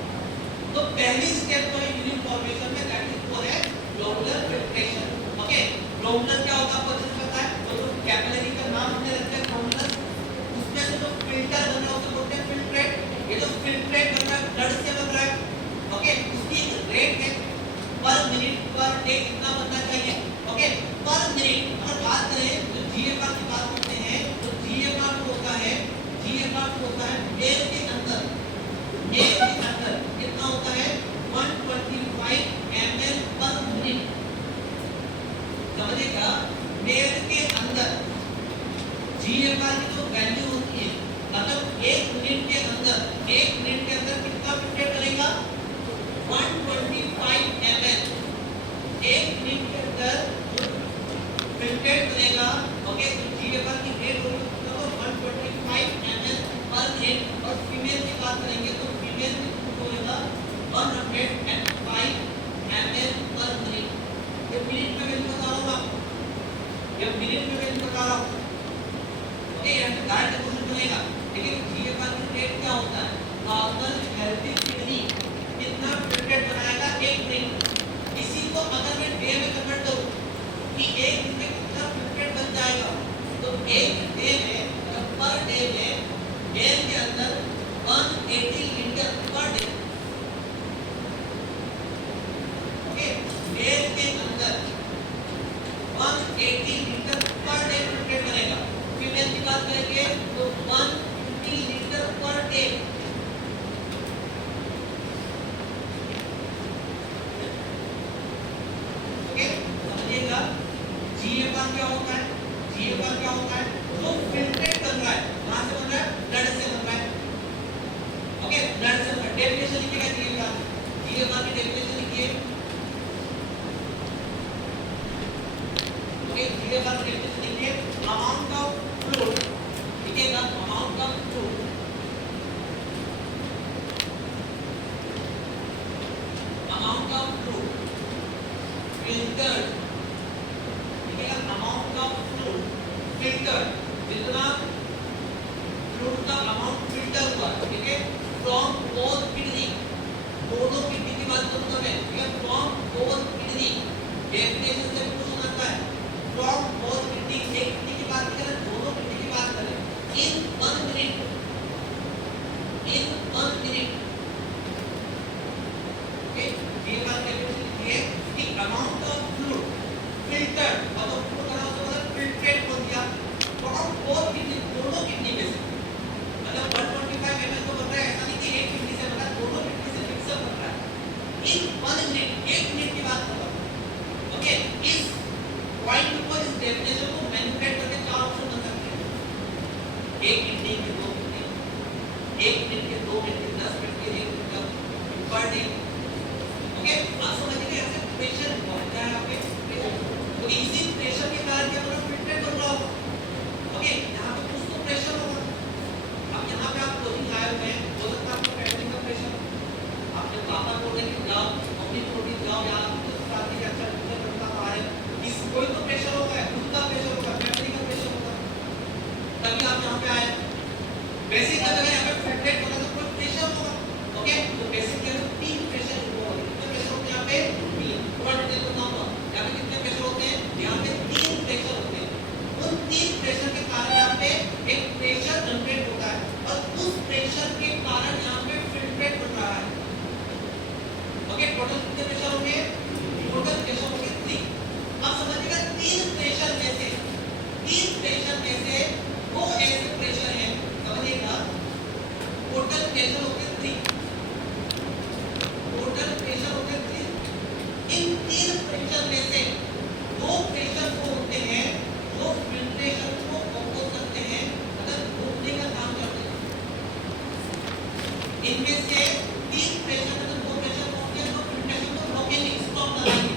तो पहली स्टेप तो है यूनिट फॉर्मेशन में, दैट इज वो है ग्लोबुलर फिल्ट्रेशन। ओके, ग्लोबुलर क्या होता है आपको अच्छे से पता है, तो जो कैपिलरी का नाम हमने रखा है ग्लोबुलर, उसमें से जो फिल्टर बन रहा है उसे बोलते हैं फिल्ट्रेट। ये जो फिल्ट्रेट बन रहा है ब्लड से बन रहा है, ओके, उसकी एक रेट है पर मिनट पर डे कितना बनना चाहिए। ओके, पर मिनट अगर बात करें तो जीएफआर की बात करते हैं तो जीएफआर होता है मेल के अंदर कितना होता है 125 ml पर मिनट। समझिएगा मेल के अंदर जीएफआर की जो वैल्यू होती है, मतलब एक मिनट के अंदर कितना फिल्ट्रेट बनेगा? 125 ml एक मिनट के अंदर फिल्ट्रेट बनेगा। ओके, तो जीएफआर की रेट होगी तो 125 ml पर मिनट। और फीमेल की बात करेंगे तो फीमेल में होगा 105 ml पर मिनट। ये मिनट में वैल्यू बता रहा हूं आपको, ये मिनट में वैल्यू बता रहा हूं। ओके, यहां पे डायरेक्ट क्वेश्चन बनेगा, लेकिन जीएफआर की रेट क्या होता है? नॉर्मल हेल्दी किडनी कितना फिल्ट्रेट बनाएगा एक मिनट। इसी को अगर मैं डे में कन्वर्ट करूं कि एक दिन में कितना फिल्ट्रेट बन जाएगा, तो एक डे में पर डे में मेल के अंदर 180 litre per day. Okay, mail के अंदर 180 लीटर पर डे फिल्ट्रेट बनेगा। फीमेल की बात करेंगे तो 150 लीटर पर डे। ओके, समझिएगा जीएफआर क्या होता है? जीएफआर क्या होता है? जो फिल्ट्रेट बन रहा है, कहां से बन रहा है? ब्लड से बन रहा है। ओके, ब्लड से डेफिनेशन लिखिएगा जीएफआर। जीएफआर की डेफिनेशन लिखिए। ओके, जीएफआर की डेफिनेशन लिखिए, अमाउंट ऑफ फ्लूइड, लिखिएगा amount of fluid, amount of fluid filtered, लिखिएगा अमाउंट ऑफ फ्लूइड filtered, जितना फ्लूइड का अमाउंट फिल्टर हुआ, ठीक है, फ्रॉम बोथ किडनी, दोनों किडनी की बात करूंगा मैं, ठीक है, फ्रॉम बोथ किडनी। डेफिनेशन से क्वेश्चन आता है, फ्रॉम बोथ किडनी, एक किडनी की बात करें, दोनों किडनी की बात करें, इन 1 मिनट, ओके, ये बात डेफिनेशन लिखिए कि अमाउंट ऑफ फ्लूइड फिल्टर्ड, अब फ्लूइड का मतलब फिल्ट्रेट हो गया फ्रॉम बोथ किडनी, दोनों किडनी में से, मतलब 125 ml तो बन रहा है, ऐसा नहीं कि एक किडनी से बन रहा है, दोनों किडनी से मिक्सअप बन रहा है इन 1 मिनट, एक मिनट की बात कर रहा हूं। ओके, इस पॉइंट को, इस डेफिनेशन को मैनिपुलेट करके चार ऑप्शन बन सकते हैं। एक किडनी के दो किडनी, एक मिनट के 2 मिनट के 10 मिनट के 1 मिनट पर डे। ओके, आप समझिए ऐसे प्रेशर बहुत है यहाँ पे, तो इसी प्रेशर के कारण क्या होगा? फिल्ट्रेट बन रहा होगा। ओके, यहाँ पे कुछ तो प्रेशर होगा। अब यहाँ पे आप कोचिंग आए हुए हैं, हो सकता है आपको फैमिली का प्रेशर, आपके पापा बोल रहे कि जाओ मम्मी बोल रही जाओ यार तो शादी का अच्छा रिजल्ट करना आ रहा है, इस कोई तो प्रेशर होगा, खुद का प्रेशर होगा, फैमिली का प्रेशर होगा, तभी आप यहाँ पे आए। बेसिक अगर यहाँ पे फिल्ट्रेट होगा तो कोई प्रेशर होगा। ओके, तो बेसिक के 3 प्रेशर होगा। कितने प्रेशर होते हैं यहाँ पे? 3। थोड़ा डिटेल बताऊंगा यहाँ पे कितने प्रेशर होते हैं। यहाँ पे 3 प्रेशर होते हैं। उन 3 प्रेशर के कारण यहाँ पे एक प्रेशर जनरेट होता है और उस प्रेशर के कारण यहाँ पे फिल्ट्रेट बन रहा है। ओके, टोटल कितने प्रेशर होंगे? टोटल प्रेशर होंगे 3। अब समझिएगा 3 प्रेशर में से 3 प्रेशर प्रेशर में से दो ऐसे प्रेशर हैं, समझिएगा, टोटल प्रेशर होते हैं 3, टोटल प्रेशर होते हैं 3। इन 3 प्रेशर में से दो प्रेशर को होते हैं जो फिल्ट्रेशन को कंपोज करते हैं, मतलब रोकने का काम करते हैं। इनमें से 3 प्रेशर मतलब दो प्रेशर को होते हैं जो फिल्ट्रेशन को रोकेंगे, स्टॉप कराएंगे,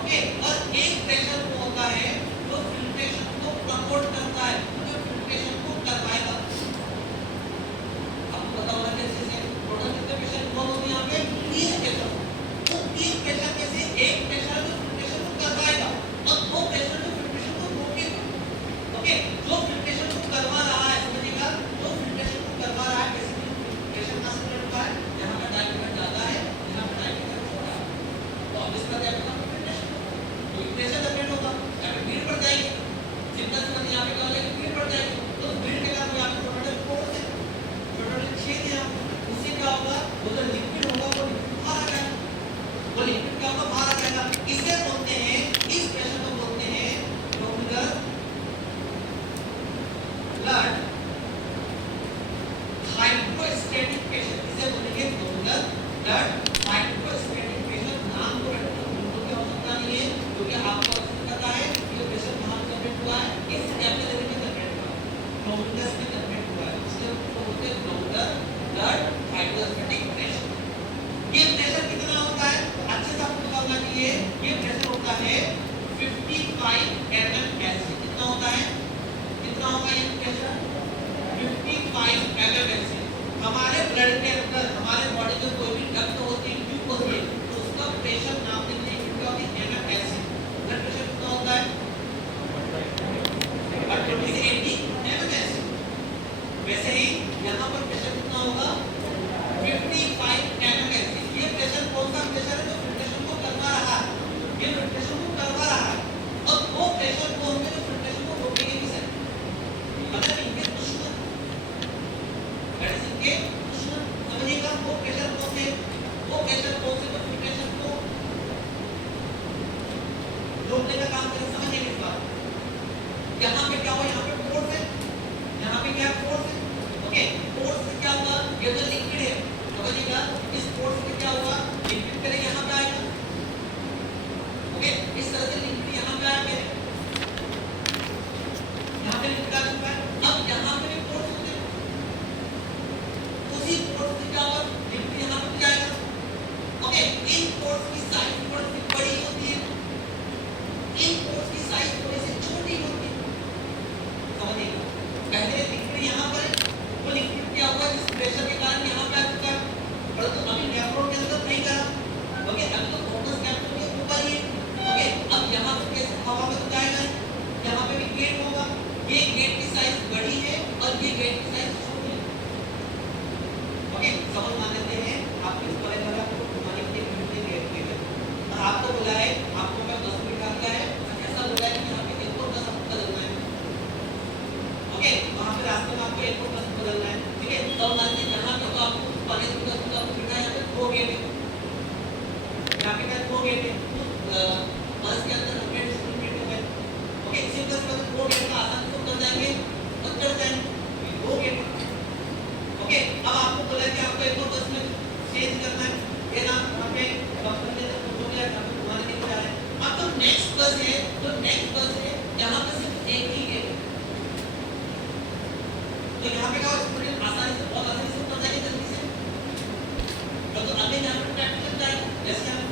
ओके। और एक प्रेशर को होता है जो फिल्ट्रेशन को प्रमोट करता है, जो फिल्ट्रेशन को करवाएगा। आपको पता होगा कैसे से टोटल कितने प्रेशर कौन होते हैं यहाँ पे 3 प्रेशर। तो 3 प्रेशर में से एक प्रेशर जो फिल्ट्रेशन को करवाएगा और दो प्रेशर जो फिल्ट्रेशन को रोकेगा, ओके। जो फिल्ट्रेशन को करवा रहा है, समझिएगा, जो फिल्ट्रेशन को करवा रहा है बेसिकली फिल्ट्रेशन का स्प्रेड होता है, यहाँ पे डायमीटर ज्यादा है, यहाँ पे डायमीटर छोटा है, तो अब इसका क्या होगा फिल्ट्रेशन, तो प्रेशर जनरेट होगा, यहाँ पे भीड़ बढ़ जाएगी। सिंपल सी बात, यहाँ पे क्या हो जाएगी भीड़ बढ़ जाएगी, तो भीड़ के कारण यहाँ पे छोटे फोर्स है, छोटे छेद है, उससे क्या होगा, वो जो लिक्विड होगा वो लिक्विड बाहर आ जाएगा, वो लिक्विड क्या होगा बाहर आ जाएगा। इसे बोलते हैं, इस प्रेशर को बोलते हैं नॉमिनल ब्लड हाइड्रोस्टैटिक प्रेशर, इसे बोलेंगे नॉमिनल ब्लड हाइड्रोस्टैटिक प्रेशर। नाम को रखना बिल्कुल की आवश्यकता नहीं है, क्योंकि आपको पता है ये प्रेशर कहाँ जनरेट हुआ है, इस कैपिलरी में जनरेट हुआ है, नॉमिनस में जनरेट हुआ है, इसलिए उसको बोलते हैं नॉमिनल ब्लड हाइड्रोस्टैटिक प्रेशर। ये प्रेशर कितना होता है अच्छे से आपको पता होना चाहिए। ये प्रेशर होता है 55 mmHg। कितना होता है, कितना होगा ये प्रेशर 55 mmHg। हमारे ब्लड के अंदर, हमारे बॉडी में कोई भी डक्ट होती है, ट्यूब होती है, तो उसका प्रेशर नापने के लिए क्या होती है mmHg। ब्लड प्रेशर कितना होता है 120 से 80 mmHg। वैसे ही यहाँ पर प्रेशर कितना होगा 55 mmHg। ये प्रेशर कौन सा प्रेशर है जो फिल्ट्रेशन को करवा रहा है, ये फिल्ट्रेशन को करवा रहा है। और वो प्रेशर को होंगे जो फिल्ट्रेशन को रोकेंगे भी सर, मतलब इनके दुश्मन, इनके दुश्मन, समझिएगा। वो प्रेशर कौन से, वो प्रेशर कौन से जो फिल्ट्रेशन को रोकने का काम करें, समझिएगा इस बात। यहाँ पे क्या हुआ, यहाँ पे फोर्स है, यहाँ पे क्या फोर्स है, ओके। फोर्स से क्या होगा, ये जो लिक्विड है, समझिएगा, इस फोर्स से क्या हुआ, लिक्विड पहले यहाँ पे आएगा, ओके। इस तरह से लिक्विड यहाँ पे आया, यहाँ पे लिक्विड आ चुका है। अब यहाँ पे भी फोर्स होते हैं, उसी फोर्स से क्या होगा, लिक्विड यहाँ पे जाएगा, ओके। इन फोर्स की साइज थोड़ी सी बड़ी होती है, इन फोर्स की साइज थोड़ी सी छोटी होती है, समझिएगा। पहले लिक्विड यहाँ पर है, वो लिक्विड क्या हुआ इस प्रेशर के कारण यहाँ पे आ चुका है, परंतु अभी नेफ्रॉन के अंदर नहीं करा, ओके। अभी तो फोकस कैप्सूल के ऊपर ही है, ओके। अब यहाँ पे कैसे हवा में तो जाएगा, यहाँ पे भी गेट होगा, ये गेट की साइज बड़ी है और ये गेट की साइज छोटी है, ओके। समझ मान लेते हैं, आपको इस पर अगर आपको घुमाने के लिए गेट के लिए और आपको बोला है, आपको मैं 10 मिनट का दिया है, ऐसा बोला है कि यहाँ पे 1 और 10 आपको बदलना है, ओके। वहाँ पे रास्ते में आपको 1 और 10 बदलना है, ठीक है। तो मान लीजिए यहाँ पे तो आपको 5 मिनट का बिना यहाँ पे 2 गेट है, यहाँ पे क्या 2 गेट है, बस के अंदर 100 गेट हो गए, ओके। सिंपल सी बात, 2 गेट का आसानी से कर जाएंगे और चढ़ जाएंगे 2 गेट, ओके। अब आपको बोला कि आपको 1 और 10 में चेंज करना है, ये ना वहाँ पे डॉक्टर ने तो हो गया, यहाँ पे घुमाने के लिए जा रहे हैं। अब तो नेक्स्ट बस है, तो नेक्स्ट बस है यहाँ पे सिर्फ एक ही गेट है, तो यहाँ पे क्या स्टूडेंट आसानी से, बहुत आसानी से उतर जाएंगे जल्दी से, तो अभी यहाँ पे टैप कर जाएगा, जैसे हम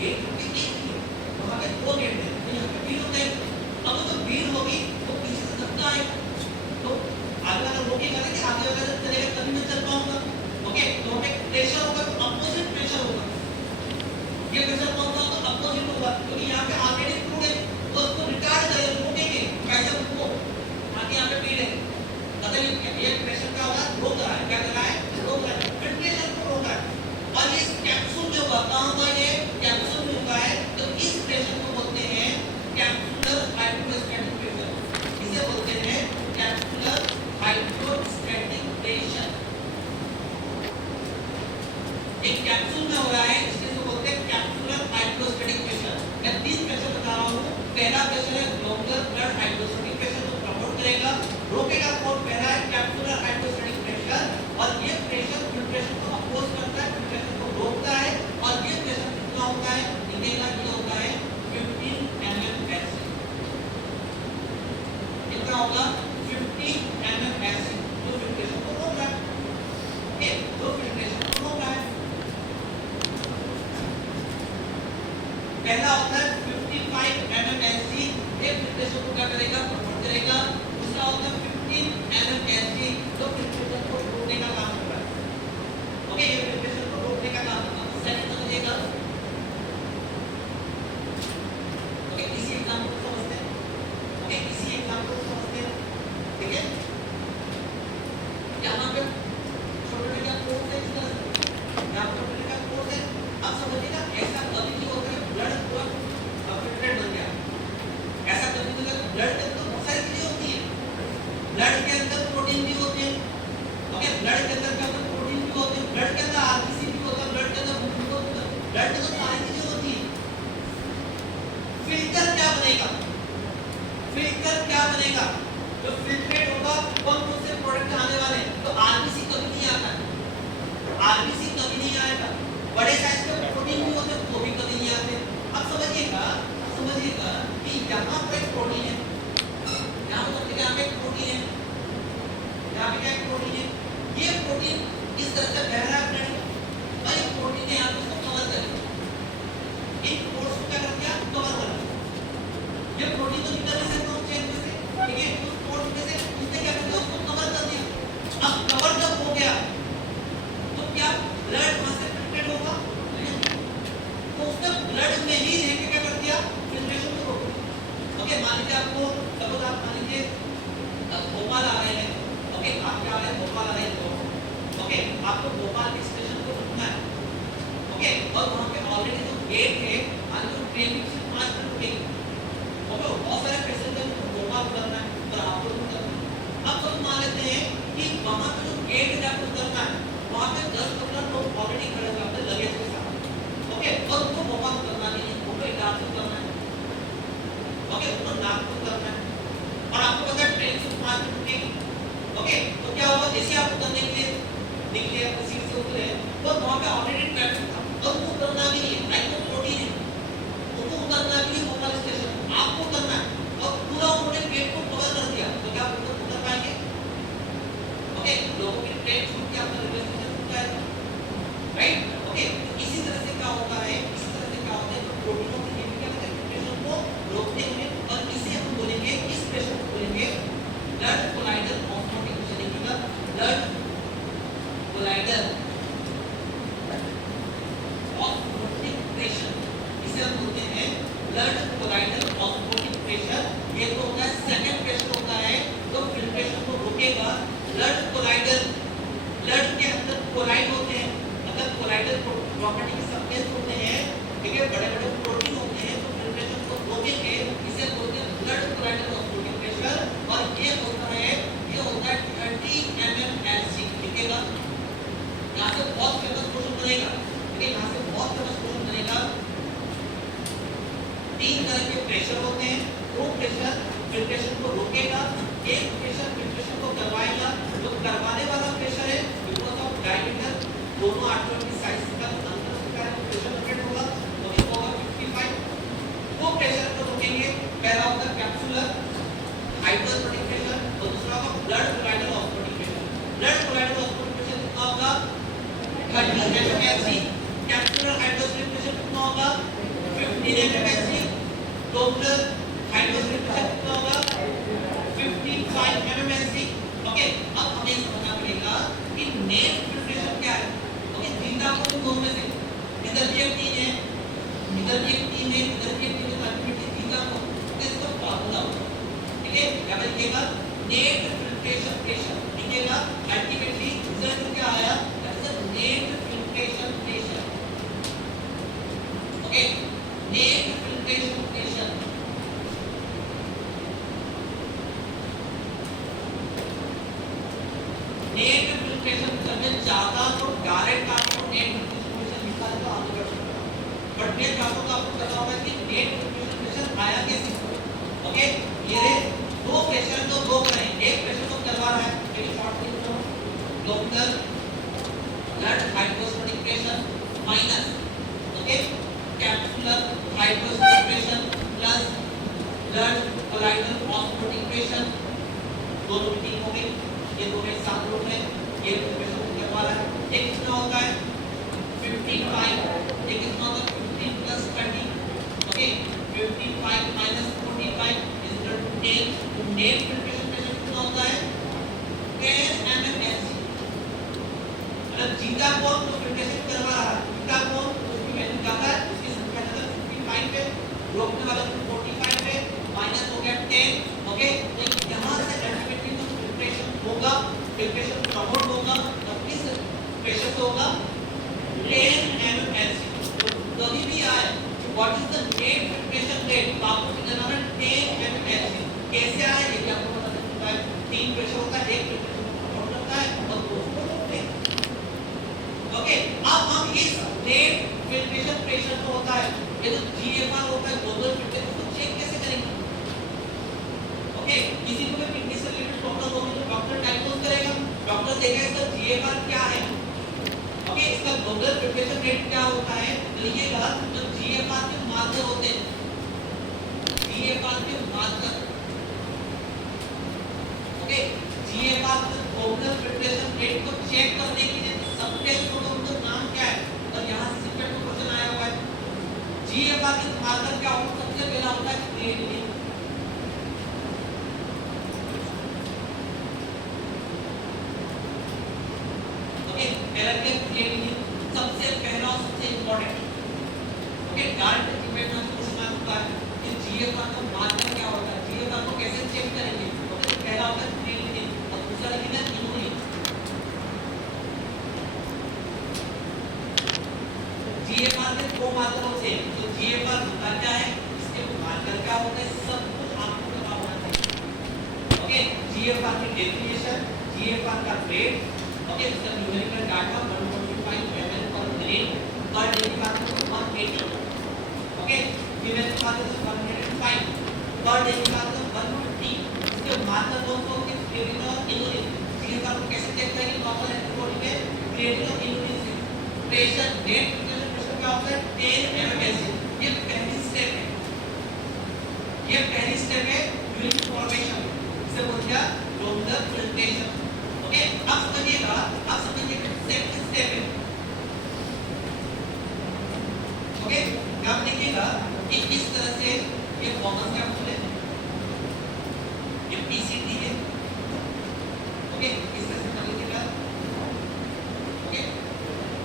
गेट पे एक ही है, वहाँ पे 2 गेट है, तो यहाँ पे भीड़ हो जाएगी। अब वो जो भीड़ होगी वो पीछे से धक्का आएगा, तो आगे वाला रोकेगा ना कि आगे वाला जब चलेगा तभी मैं चल पाऊंगा, ओके। तो वहाँ पे प्रेशर होगा, तो अपोजिट प्रेशर होगा, ये प्रेशर कौन सा होगा, अपोजिट होगा, क्योंकि यहाँ पे ऑलरेडी फ्लूइड है, तो उसको रिटार्ड करेगा, रोकेंगे कैसे उसको, आगे यहाँ पे भीड़ है, मतलब ये प्रेशर क्या होगा, रोक रहा है, क्या कर रहा है, रोक रहा है, फिल्ट्रेशन को रोक रहा है। और इस कैप्सूल में होगा, कहाँ होगा ये कैप्सूल में होगा है, तो इस प्रेशर को बोलते हैं कैप्सुलर हाइड्रोस्टैटिक प्रेशर, इसे बोलते हैं कैप्सुलर हाइड्रोस्टैटिक प्रेशर। एक कैप्सूल में हो रहा है, इसलिए बोलते हैं कैप्सुलर हाइड्रोस्टैटिक प्रेशर। मैं 3 प्रेशर बता रहा हूँ। पहला प्रेशर है ग्लोबुलर होगा 50 mm ऐसे जो फिल्ट्रेशन को रोक रहा है, ओके, जो फिल्ट्रेशन को रोक रहा है। पहला होता है 55 mm ऐसी, ये फिल्ट्रेशन को क्या करेगा, प्रमोट करेगा। दूसरा होता है 15 mm ऐसी, जो फिल्ट्रेशन को रोकने का काम कर रहा है, ओके, ये फिल्ट्रेशन को रोकने का काम करता है। सेकंड समझिएगा, ओके, इसी एग्जांपल को समझते हैं, ओके, इसी एग्जांपल को समझते हैं, ठीक है। यहाँ पे छोटे का कोड है, इस तरह से यहाँ पे छोटे का कोड है। अब समझिएगा, ऐसा कभी नहीं होता है ब्लड पूरा फिल्ट्रेट बन गया, ऐसा कभी नहीं होता। ब्लड के अंदर बहुत सारी चीजें होती हैं, ब्लड के अंदर प्रोटीन भी होते हैं, ओके, ब्लड के अंदर क्या होता है, प्रोटीन भी होते हैं, ब्लड के अंदर आरबीसी भी होता है, ब्लड के अंदर खून भी होता है, ब्लड के अंदर सारी चीजें होती हैं। फिल्टर क्या बनेगा, फिल्टर क्या बनेगा, जो फिल्ट्रेट होगा कौन कौन से प्रोडक्ट आने वाले हैं, तो आरबीसी कभी नहीं आता है, आरबीसी कभी नहीं आएगा, बड़े साइज के प्रोटीन भी होते हैं वो भी कभी नहीं आते। अब समझिएगा कि यहाँ पर एक प्रोटीन है, यहाँ पर यहाँ पे एक प्रोटीन है, यहाँ पे क्या एक प्रोटीन है, ये प्रोटीन इस तरह से बह रहा है ब्लड में, और ये प्रोटीन ने यहाँ पे उसको कवर कर लिया, इन पोर्स को क्या कर दिया, कवर कर दिया। ये प्रोटीन तो निकल नहीं सकता उस चेन में से, ठीक है, उस पोर्स में से उसने क्या कर दिया, उसको कवर कर दिया। अब कवर जब हो गया तो क्या ब्लड वहां से फिल्ट्रेट होगा, तो उसने ब्लड में ही रह के क्या कर दिया, फिल्ट्रेशन को रोक दिया। ओके, मान लीजिए आपको सपोज आप मान लीजिए भोपाल आ रहे हैं, ओके, आप क्या आ रहे हैं, भोपाल आ रहे हैं, तो ओके, आपको भोपाल के स्टेशन को रुकना है, ओके, और वहां पे ऑलरेडी जो गेट है, मान लीजिए ट्रेन की सिर्फ 5 मिनट रुकेगी, ओके, बहुत सारे पैसेंजर को भोपाल उतरना है और आपको उतरना है। अब तो मान लेते हैं कि वहां पे जो गेट है जाकर उतरना है, वहां पे 10-15 लोग ऑलरेडी खड़े हैं अपने लगेज के साथ, ओके, और उनको भोपाल उतरना नहीं है, उनको इलाहाबाद से उतरना है, ओके, उनको नागपुर उतरना है, और आपको पता है ट्रेन सिर्फ 5 मिनट रुकेगी, ओके, तो क्या होगा, जैसे आप उतरने के लिए निकले, अपनी सीट से उतरे, तो वहां पे ऑलरेडी ट्रैफिक था, और उनको उतरना भी नहीं है, लाइक वो प्रोटीन है, उनको उतरना भी नहीं भोपाल स्टेशन, आपको उतरना है, और पूरा उन्होंने गेट को कवर कर दिया, तो क्या आप उतर पाएंगे, ओके, लोगों की ट्रेन छूट के अपना रेलवे स्टेशन छूट जाएगा, राइट, ओके, इसी तरह से क्या होता है, इसी तरह से क्या होता है, तो प्रोटीनों की केमिकल एक्टिवेशन को रोकते हैं, और इसे हम बोलेंगे, इस प्रेशर को बोलेंगे ब्लड कोलाइडल ऑस्मोटिक प्रेशर, लिखिएगा ब्लड कोलाइडल ऑस्मोटिक प्रेशर, इसे हम बोलते हैं ब्लड कोलाइडल ऑस्मोटिक प्रेशर। ये तो होता है सेकंड प्रेशर होता है जो फिल्ट्रेशन को रोकेगा। ब्लड कोलाइडल, ब्लड के अंदर कोलाइड होते हैं, अगर कोलाइडल प्रॉपर्टी के सबस्टेंस होते हैं, ठीक है, बड़े-बड़े प्रोटीन होते हैं, तो फिल्ट्रेशन को रोकेंगे, इसे बोलते हैं ब्लड कोलाइडल ऑस्मोटिक प्रेशर। और ये होता है 30 mm Hg, लिखिएगा, यहाँ से बहुत फेमस क्वेश्चन बनेगा, ठीक है, यहाँ से बहुत फेमस क्वेश्चन बनेगा। 3 तरह के प्रेशर होते हैं, दो प्रेशर फिल्ट्रेशन को रोकेगा, एक प्रेशर फिल्ट्रेशन को करवाएगा। जो करवाने वाला प्रेशर है बिकॉज ऑफ डायमीटर, दोनों आर्टरी की साइज का अंतर के कारण प्रेशर डिफरेंट होगा, तो ये होगा 55। दो प्रेशर को रोकेंगे, पहला होगा कैप्सुलर हाइड्रोस्टैटिक प्रेशर और दूसरा होगा blood colloidal osmotic pressure. Blood colloidal osmotic pressure कितना होगा, 30 mm Hg। Capsular hydrostatic pressure कितना होगा, 15 mm Hg। Doppler hydrostatic pressure कितना होगा, 55 mm Hg। ओके, अब हमें समझना पड़ेगा कि नेट फिल्ट्रेशन क्या है। ओके, थीटा को इन दोनों में से, इधर भी एक 3 है, इधर भी एक 3 है, इधर भी एक 3 है, तो अल्टीमेटली थीटा को इसका फार्मूला होगा, ठीक है, क्या लिखिएगा, नेट फिल्ट्रेशन प्रेशर, लिखिएगा, अल्टीमेटली रिजल्ट क्या आया, that is net filtration pressure. Okay, net filtration pressure, net filtration करने चाहता तो डायरेक्ट आपको नेट फिल्ट्रेशन प्रेशर निकाल के आगे बढ़ सकता है, बट मैं चाहता हूं तो आपको पता होगा कि नेट फिल्ट्रेशन प्रेशर आया कैसे। ओके, ये दो प्रेशर जो दो करें, एक प्रेशर तो करवा रहा है, एक शॉर्ट लिख लो, local blood hydrostatic pressure minus, okay, capsular hydrostatic pressure plus blood colloidal osmotic pressure, दो मीटिंग हो गई, ये दो में सात लोग हैं, ये प्रिपरेशन करवा रहा है। एक कितना होता है 55, एक कितना होता है 15 plus 20, okay 55 minus 45 is equal to 10। Net preparation pressure कितना होता है 10 mmHg। मतलब जीता कौन तो प्रिपरेशन करवा रहा है, जीता कौन उसकी वैल्यू क्या है, उसकी संख्या है 55 पे, रोकने वाला 45 पे, माइनस हो गया 10, ओके। तो यहां से अल्टीमेटली जो प्रिपरेशन होगा, प्रिपरेशन प्रमोट होगा, तब किस प्रेशर से होगा 10 mmHg। तो कभी भी आए what is the net preparation rate, तो आपको निकालना है 10 mmHg। कैसे आए ये भी आपको पता चलता है, तीन प्रेशर होता है, एक प्रेशर प्रमोट होता है और दूसरा रोकते हैं, ओके। अब हम इस नेट प्रिपरेशन प्रेशर जो होता है, ये जो जीएफआर होता है ग्लोबल प्रिपरेशन, उसको चेक कैसे करेंगे, ओके। किसी को भी फिटनेस से रिलेटेड प्रॉब्लम होगी तो डॉक्टर डायग्नोज करेगा, डॉक्टर देखेगा इसका जीएफआर क्या है, ओके, इसका ग्लोबल प्रिपरेशन रेट क्या होता है। तो लिखिएगा जो जीएफआर के मार्कर होते हैं, जीएफआर के मार्कर, ओके, जीएफआर का ग्लोबल प्रिपरेशन रेट को चेक करने के लिए सबसे उनका नाम क्या है, और यहां से सिंपल क्वेश्चन आया हुआ है। जीएफआर के मार्कर क्या होता है, सबसे पहला होता है क्रिएटिनिन, ओके, पहला क्या क्रिएटिनिन सबसे पहला और सबसे इंपॉर्टेंट, ओके। डायरेक्ट इक्विपमेंट में क्वेश्चन आ चुका है कि जीएफआर का मार्कर क्या होता है, जीएफआर को कैसे चेक करेंगे, ओके। तो पहला होता है क्रिएटिनिन और दूसरा लिखना है इनुलिन। जीएफआर के दो मार्कर होते हैं, तो जीएफआर होता क्या है, इसके मार्कर क्या होता है, सब कुछ आपको पता होना चाहिए, ओके। जीएफआर की डेफिनेशन, जीएफआर का रेट, ओके, इसका न्यूमेरिकल डाटा 125 ml पर मिनट, पर डे की बात करें तो 180, ओके, मिनट की बात करें तो 105, पर डे की बात करें तो 150। इसके मार्कर कौन से होंगे, क्रिएटिनिन और इनुलिन। जीएफआर को कैसे चेक करेंगे, प्रॉपर एंटीबॉडी में क्रिएटिनिन और इनुलिन से प्रेशर, नेट प्रेशर क्या होता है 10 mmHg। ये पहली स्टेप है, ये पहली स्टेप है यूनिट फॉर्मेशन, इसे बोलते हैं ग्लोबुलर फिल्ट्रेशन, ओके। अब समझिएगा सेकंड स्टेप है, ओके। अब देखिएगा कि किस तरह से ये फॉर्मस कैप्सूल है, ये पीसीटी है, ओके, इस तरह से कर लीजिएगा, ओके।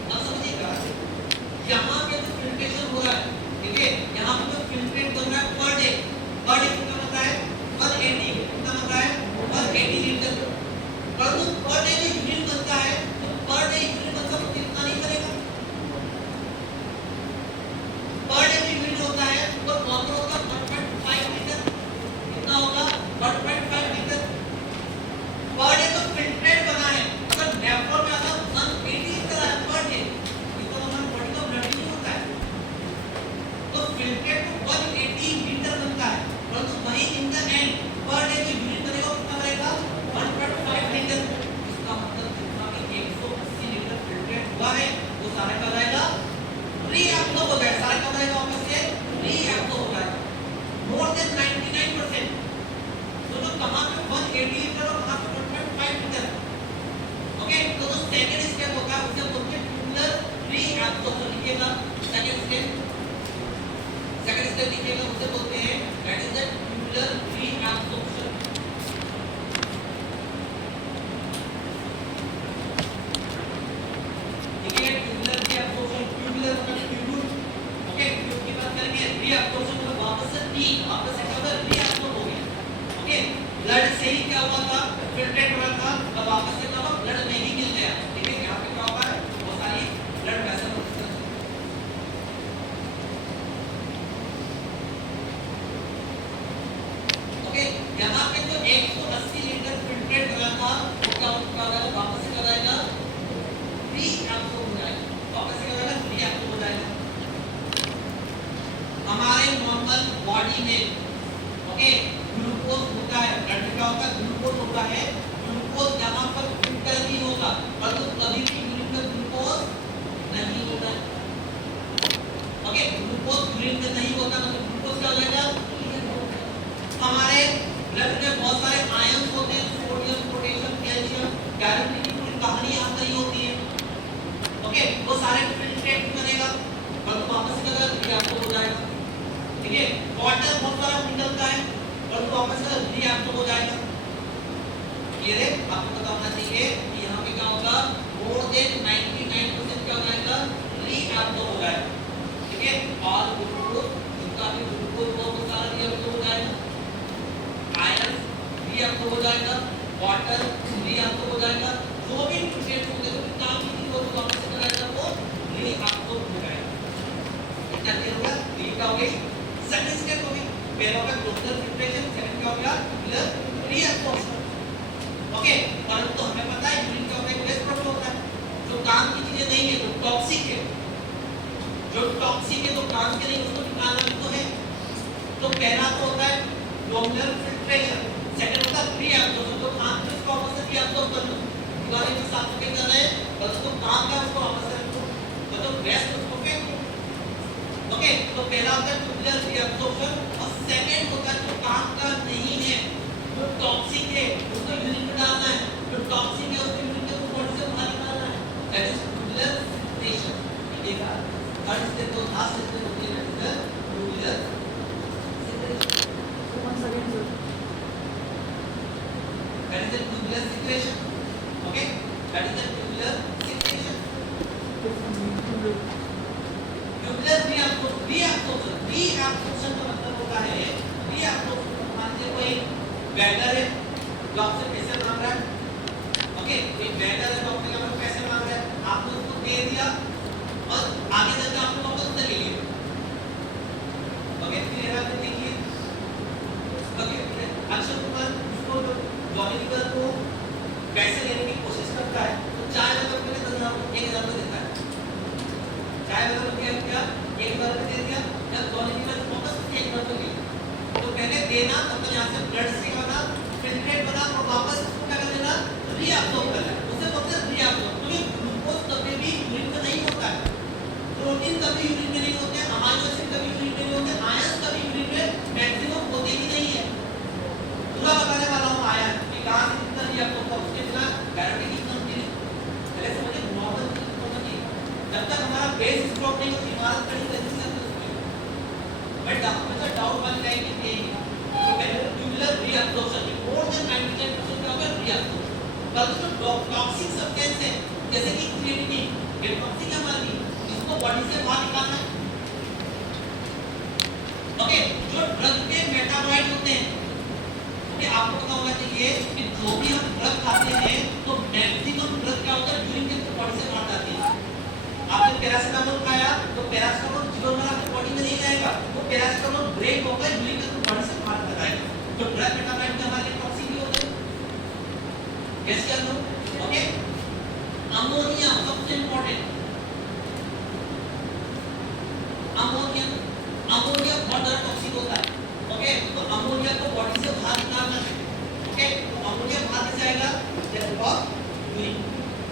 अब समझिएगा यहाँ पे जो फिल्ट्रेशन हो रहा है, ठीक है, यहाँ पे जो फिल्ट्रेट कर रहा है पर डे कितना बता है 180, कितना बता है 180 लीटर। परंतु पर डे जो यूनिट बनता है, तो पर डे यूनिट मतलब कितना नहीं करेगा, पर डे जो यूनिट होता है वो प्रॉपर होगा 1.5 लीटर, कितना होगा 1.5 लीटर। पर डे तो फिल्ट्रेट बना है, अगर नेफ्रॉन में आता 180 लीटर है पर डे, इसका मतलब बॉडी का ब्लड नहीं होता है, तो फिल्ट्रेट को 180 लीटर बनता है, परंतु वही in the end per day जो यूनिट बनेगा कितना बनेगा 1.5 लीटर। इसका मतलब जितना भी 180 लीटर फिल्ट्रेट हुआ है वो सारा का रहेगा रीएब्सॉर्ब हो जाएगा, सारा का रहेगा वापस से रीएब्सॉर्ब हो जाएगा मोर देन 99%। तो जो कहां पे 180 लीटर और कहां पे 1.5 लीटर, ओके। तो जो सेकंड स्टेप होता है उसे बोलते हैं ट्यूबुलर रीएब्सॉर्प्शन। लिखिएगा सेकंड स्टेप लिखिएगा, उसे बोलते हैं that is the tubular reabsorption. देखिए ट्यूबुलर रीएब्सॉर्प्शन, ट्यूबुलर मतलब ट्यूब, ओके। ट्यूब की बात करेंगे, रीएब्सॉर्प्शन मतलब वापस से वापस से क्या होगा रीएब्सॉर्ब हो गया, ओके। ब्लड से ही क्या हुआ था, फिल्ट्रेट हो रहा था, अब वापस से क्या हुआ ब्लड में ही मिल गया, ठीक है। यहाँ पे क्या होगा बहुत सारी ब्लड वेसल होती है, ओके। यहाँ पे जो 180 लीटर फिल्ट्रेट हो रहा था वो क्या होगा, वापस से क्या जाएगा रीएब्सॉर्ब हो जाएगा, वापस से क्या होगा रीएब्सॉर्ब हो जाएगा। हमारे नॉर्मल बॉडी में, ओके, ग्लूकोज होता है, ब्लड में क्या होता है ग्लूकोज होता है, ग्लूकोज यहाँ पर हो जाएगा। क्लियर है? आपको पता होना चाहिए कि यहाँ पे क्या होगा, मोर देन 99% क्या हो जाएगा, रीअब्सॉर्ब हो जाएगा। ठीक है, और ग्लूकोज जितना भी ग्लूकोज वो सारा रीअब्सॉर्ब हो जाएगा, आयरन रीअब्सॉर्ब हो जाएगा, वाटर रीअब्सॉर्ब हो जाएगा, जो भी न्यूट्रिएंट्स होंगे जो काम की चीज होगी वापस से जाएगा वो रीअब्सॉर्ब हो जाएगा। इतना क्लियर होगा? ये क्या हो गई, सेकंड स्टेप हो गई। पहला होगा ग्लूकोज फिल्ट्रेशन, सेकंड क्या हो गया, रीअब्सॉर्प्शन। ओके, परंतु हमें पता है यूरिन का एक वेस्ट प्रोडक्ट होता है जो काम की चीजें नहीं है, जो टॉक्सिक है, जो टॉक्सिक है तो काम के नहीं, उसको निकालना भी तो है। तो पहला तो होता है ग्लोमेरुलर फिल्ट्रेशन, सेकंड होता है रीअब्सॉर्प्शन, तो काम को इसको वापस से रीअब्सॉर्ब करना। दीवार के साथ में कर रहे हैं, बस तो काम का उसको वापस से रखो, तो वेस्ट उसको फेंको। ओके, तो पहला होता है ग्लोमेरुलर रीअब्सॉर्प्शन, और सेकंड होता है जो काम का नहीं है, जो टॉक्सिक है, उसको यूरिन में डालना है, जो टॉक्सिक है उसको यूरिन के बॉडी से बाहर निकालना है, दैट इज ग्लोमेरुलर फिल्ट्रेशन। ठीक है, थर्ड स्टेप तो लास्ट स्टेप होती है glomerular secretion. That is the tubular secretion. Okay, that is the tubular secretion. Tubular reabsorption का मतलब होता है, reabsorption मान लीजिए कोई वेंडर है जो आपसे पैसे मांग रहा है। ओके, एक वेंडर है जो आपसे क्या पैसे मांग रहा है, आपने उसको दे दिया और आगे जाकर आपने वापस ले लिया। ओके, फिर यहाँ पे देखिए, ओके, अक्षर कुमार उसको जॉनिकल को पैसे लेने की कोशिश करता है, तो चाय वाला को 10,000 रुपये देता है। चाय वाला को क्या किया, 1,000 रुपये दे दिया, जब जॉनिकल वापस 1,000 रुपये दिया, तो पहले देना मतलब यहाँ से ब्लड से बना, फिल्ट्रेट बना और वापस उसको क्या कर देना, रीअब्सॉर्ब करना। उससे बोलते हैं रीअब्सॉर्ब। तो ये ग्लूकोज कभी भी यूरिन में नहीं होता है, प्रोटीन कभी यूरिन में नहीं होते हैं, अमाइनो एसिड कभी यूरिन में नहीं होते, आयंस कभी यूरिन में मैक्सिमम होते ही नहीं है। पूरा बताने वाला हूँ आयन कि कहाँ से कितना रीअब्सॉर्ब होगा, उसके बिना गारंटी नहीं मिलती। पहले समझिए नॉर्मल समझिए, जब तक हमारा बेस स्ट्रॉन्ग नहीं होती इमारत खड़ी कैसे चलती है। बट हमेशा डाउट वाली लाइन की यही है। तो पहले ट्यूबुलर रीअब्सॉर्प्शन मोर देन 99% का होगा रीअब्सॉर्प्शन। कल जो टॉक्सिक सब्सटेंस है जैसे कि क्रिएटिनिन, ये टॉक्सिक है हमारी, इसको बॉडी से बाहर निकालना है। ओके, जो ड्रग के मेटाबॉलाइट होते हैं, ओके, आपको पता होना चाहिए कि जो भी हम ड्रग खाते हैं तो मैक्सिमम ड्रग क्या होता है, यूरिन के बॉडी से बाहर जाती है। आपने पैरासिटामोल खाया तो पैरासिटामोल जीवन भर आपकी बॉडी में नहीं जाएगा, वो पैरासिटामोल ब्रेक होकर यूरिन के बॉडी से बाहर जाएगा। तो ड्रग मेटाबॉलाइट हमारे लिए टॉक्सिक भी होते हैं। कैसे कर लो? ओके, अमोनिया सबसे इंपॉर्टेंट, अमोनिया बहुत ज्यादा टॉक्सिक होता है। ओके, तो अमोनिया को बॉडी से बाहर निकालना है। ओके, तो अमोनिया बाहर कैसे आएगा,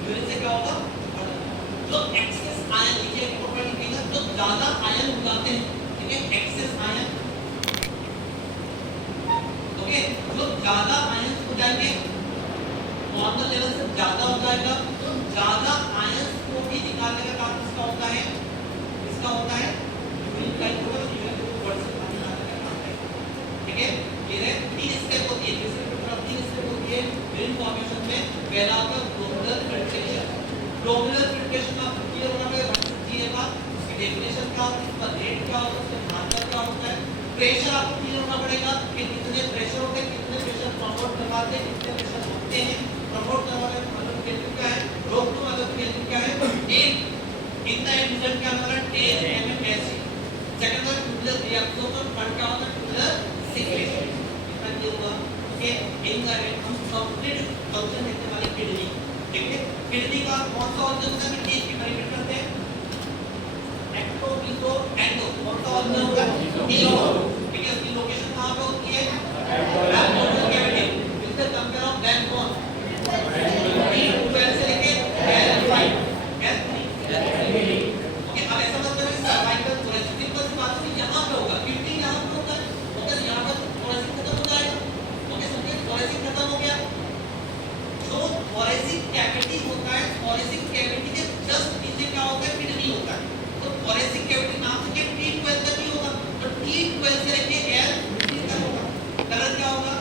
यूरिन से क्या होगा, जो एक्सेस आयन लिखिए, प्रॉपर लिखिएगा, जो ज्यादा आयन हो जाते हैं, ठीक है, एक्सेस आयन। ओके, जो ज्यादा आयन हो जाएंगे, नॉर्मल लेवल से ज्यादा हो जाएगा, तो ज्यादा आयन को भी निकालने का काम किसका होता है, यूरिन का ही होगा, यूरिन को बॉडी से बाहर निकालने का काम है। ठीक है, ये 3 स्टेप होती है, तीन स्टेप होती है यूरिन फॉर्मेशन में। पहला होता है ग्लोमेरुलर फिल्ट्रेशन। ग्लोमेरुलर फिल्ट्रेशन का क्लियर होना पड़ेगा, समझिए बात, उसकी डेफिनेशन क्या होती है, उसका रेट क्या होता है, उसका मात्रा क्या होता है, प्रेशर आपको क्लियर होना पड़ेगा कि कितने प्रेशर होते हैं, कितने प्रेशर प्रमोट करवाते हैं, कितने प्रेशर होते हैं, प्रमोट करवाने का मतलब केल्विन क्या है, रोक तो मतलब केल्विन क्या है, 10 इन द एंड रिजल्ट क्या होगा, 10 mmHg। Second one tubular reabsorption, third क्या होता है ट्यूबुलर सिक्रेशन। इतना ये होगा। ओके, इन द एंड हम कंप्लीट फंक्शन देखने वाले किडनी, ठीक है, किडनी का कौन सा ऑर्गन होता है, किडनी की परिमित करते हैं, एक्टो मीसो एंडो, कौन सा ऑर्गन होगा, ईओ, ठीक है, उसकी लोकेशन कहां पे होती है, एब्डोमिनल कैविटी, इससे कंपेयर ऑफ बैकबोन, B12 से लेके L5 L3। ओके, अब ऐसा मतलब है सर्वाइकल थोरेसिक, सिंपल सी बात है, यहां पे होगा, किडनी यहां पे होता है, ओके, यहां पर थोरेसिक खत्म हो जाएगा। ओके, समझे, थोरेसिक खत्म हो गया, जो थोरेसिक कैविटी होता है, थोरेसिक कैविटी के जस्ट नीचे क्या होता है, किडनी होता है। तो थोरेसिक कैविटी नाम से T12 तक ही होगा, तो T12 से लेके L3 तक होगा। कलर क्या होगा,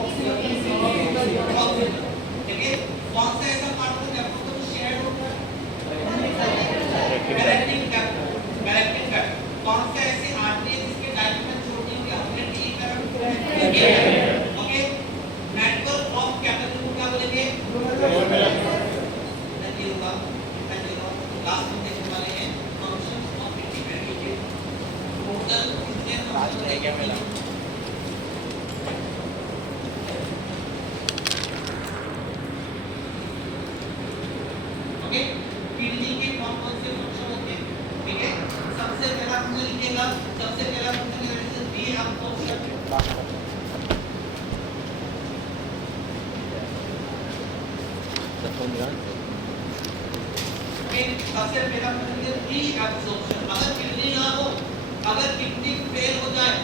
ऑक्सीजन, ठीक है। कौन सा ऐसा पार्ट है जब तो शेयर्ड होता है? Connecting duct, connecting duct. कौन सा ऐसी आर्टरी है जिसके डायमीटर छोटी होगी? हमने T current, okay. Network of capillary को क्या बोलेंगे? नहीं होगा, नहीं होगा। लास्ट में देखने वाले हैं फंक्शन ऑफ किडनी। टोटल कितने फंक्शन है क्या मिला? ओके, किडनी के कौन-कौन से फंक्शन होते हैं? ठीक है, सबसे पहला फंक्शन लिखिएगा, सबसे पहला फंक्शन है रीअब्सॉर्प्शन। सबसे पहला फंक्शन है रीअब्सॉर्प्शन। अगर किडनी ना हो, अगर किडनी फेल हो जाए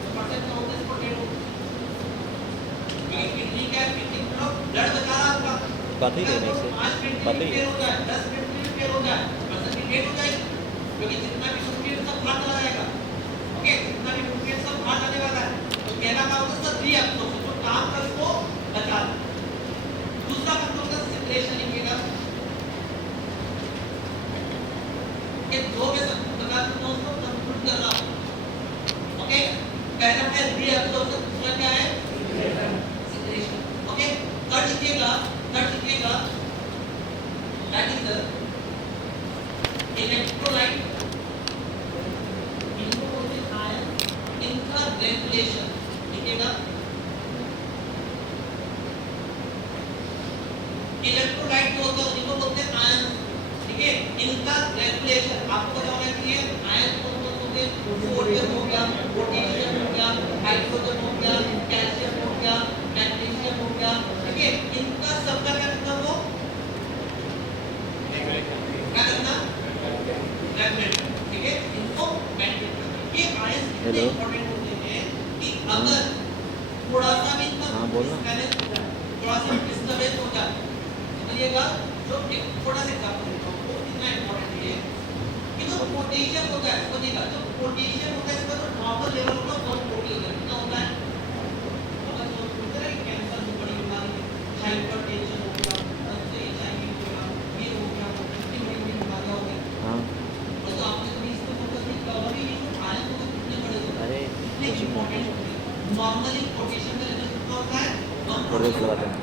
तो परसेंट क्या होता है? इसको डेड हो। क्योंकि किडनी क्या है? किडनी मतलब ब्लड बचा रहा है आपका। बात ही नहीं से 5 मिनट बात में ही फेल हो जाए, 10 मिनट में फेल हो जाए, पर्सन की डेथ हो जाएगी। क्योंकि जितना भी न्यूट्रिएंट सब बाहर चला जाएगा। ओके, जितना भी न्यूट्रिएंट सब बाहर जाने वाला है। तो कहना क्या होता है? सर रीअब्सॉर्प्शन, जो काम कर उसको बचा दे। दूसरा फंक्शन होता है सिक्रेशन। लिखिएगा कि जो मैं सब बता दूं उसको कंक्लूड कर रहा हूं। ओके, पहला है रीअब्सॉर्प्शन, दूसरा क्या है? सिक्रेशन। ओके, थर्ड लिखिएगा, थर्ड लिखिएगा that is the electrolyte incorporated ion interregulation। लिखिएगा इलेक्ट्रोलाइट जो होता है उनको बोलते हैं आयन, ठीक है। इनका रेगुलेशन आपको पता होना चाहिए। आयन कौन कौन होते हैं? सोडियम हो गया, पोटेशियम हो गया, हाइड्रोजन हो गया, कैल्शियम हो गया, मैग्नीशियम हो गया, ठीक है। इनका सबका क्या मतलब हो? क्या करना? रेगुलेट, ठीक है। इनको मेंटेन करना। ये आयंस इतने इंपॉर्टेंट होते हैं कि अगर थोड़ा सा भी इनका डिस्बैलेंस हो जाए, थोड़ा सा डिस्टर्बेंस हो जाए, समझिएगा। जो एक थोड़ा सा एग्जांपल देता हूं, वो कितना इंपॉर्टेंट है कि जो पोटेशियम होता है, समझिएगा, जो पोटेशियम होता है इसका जो नॉर्मल लेवल होता है बहुत पोटी होता है। कितना होता है? अगर जो बोलते हैं कि कैंसर जो बड़ी बीमारी है, हाइपरटेंशन हो गया, एचआईवी हो गया, ये हो गया, कितनी बड़ी बड़ी बीमारियां हो गई। हाँ और तो आपने कभी इस पे फोकस नहीं किया होगा कि ये जो आयन होते हैं कितने बड़े होते हैं, अरे कितने इंपॉर्टेंट होते हैं। नॉर्मली पोटेशियम का लेवल कितना होता है? 1 थोड़े से लगाते हैं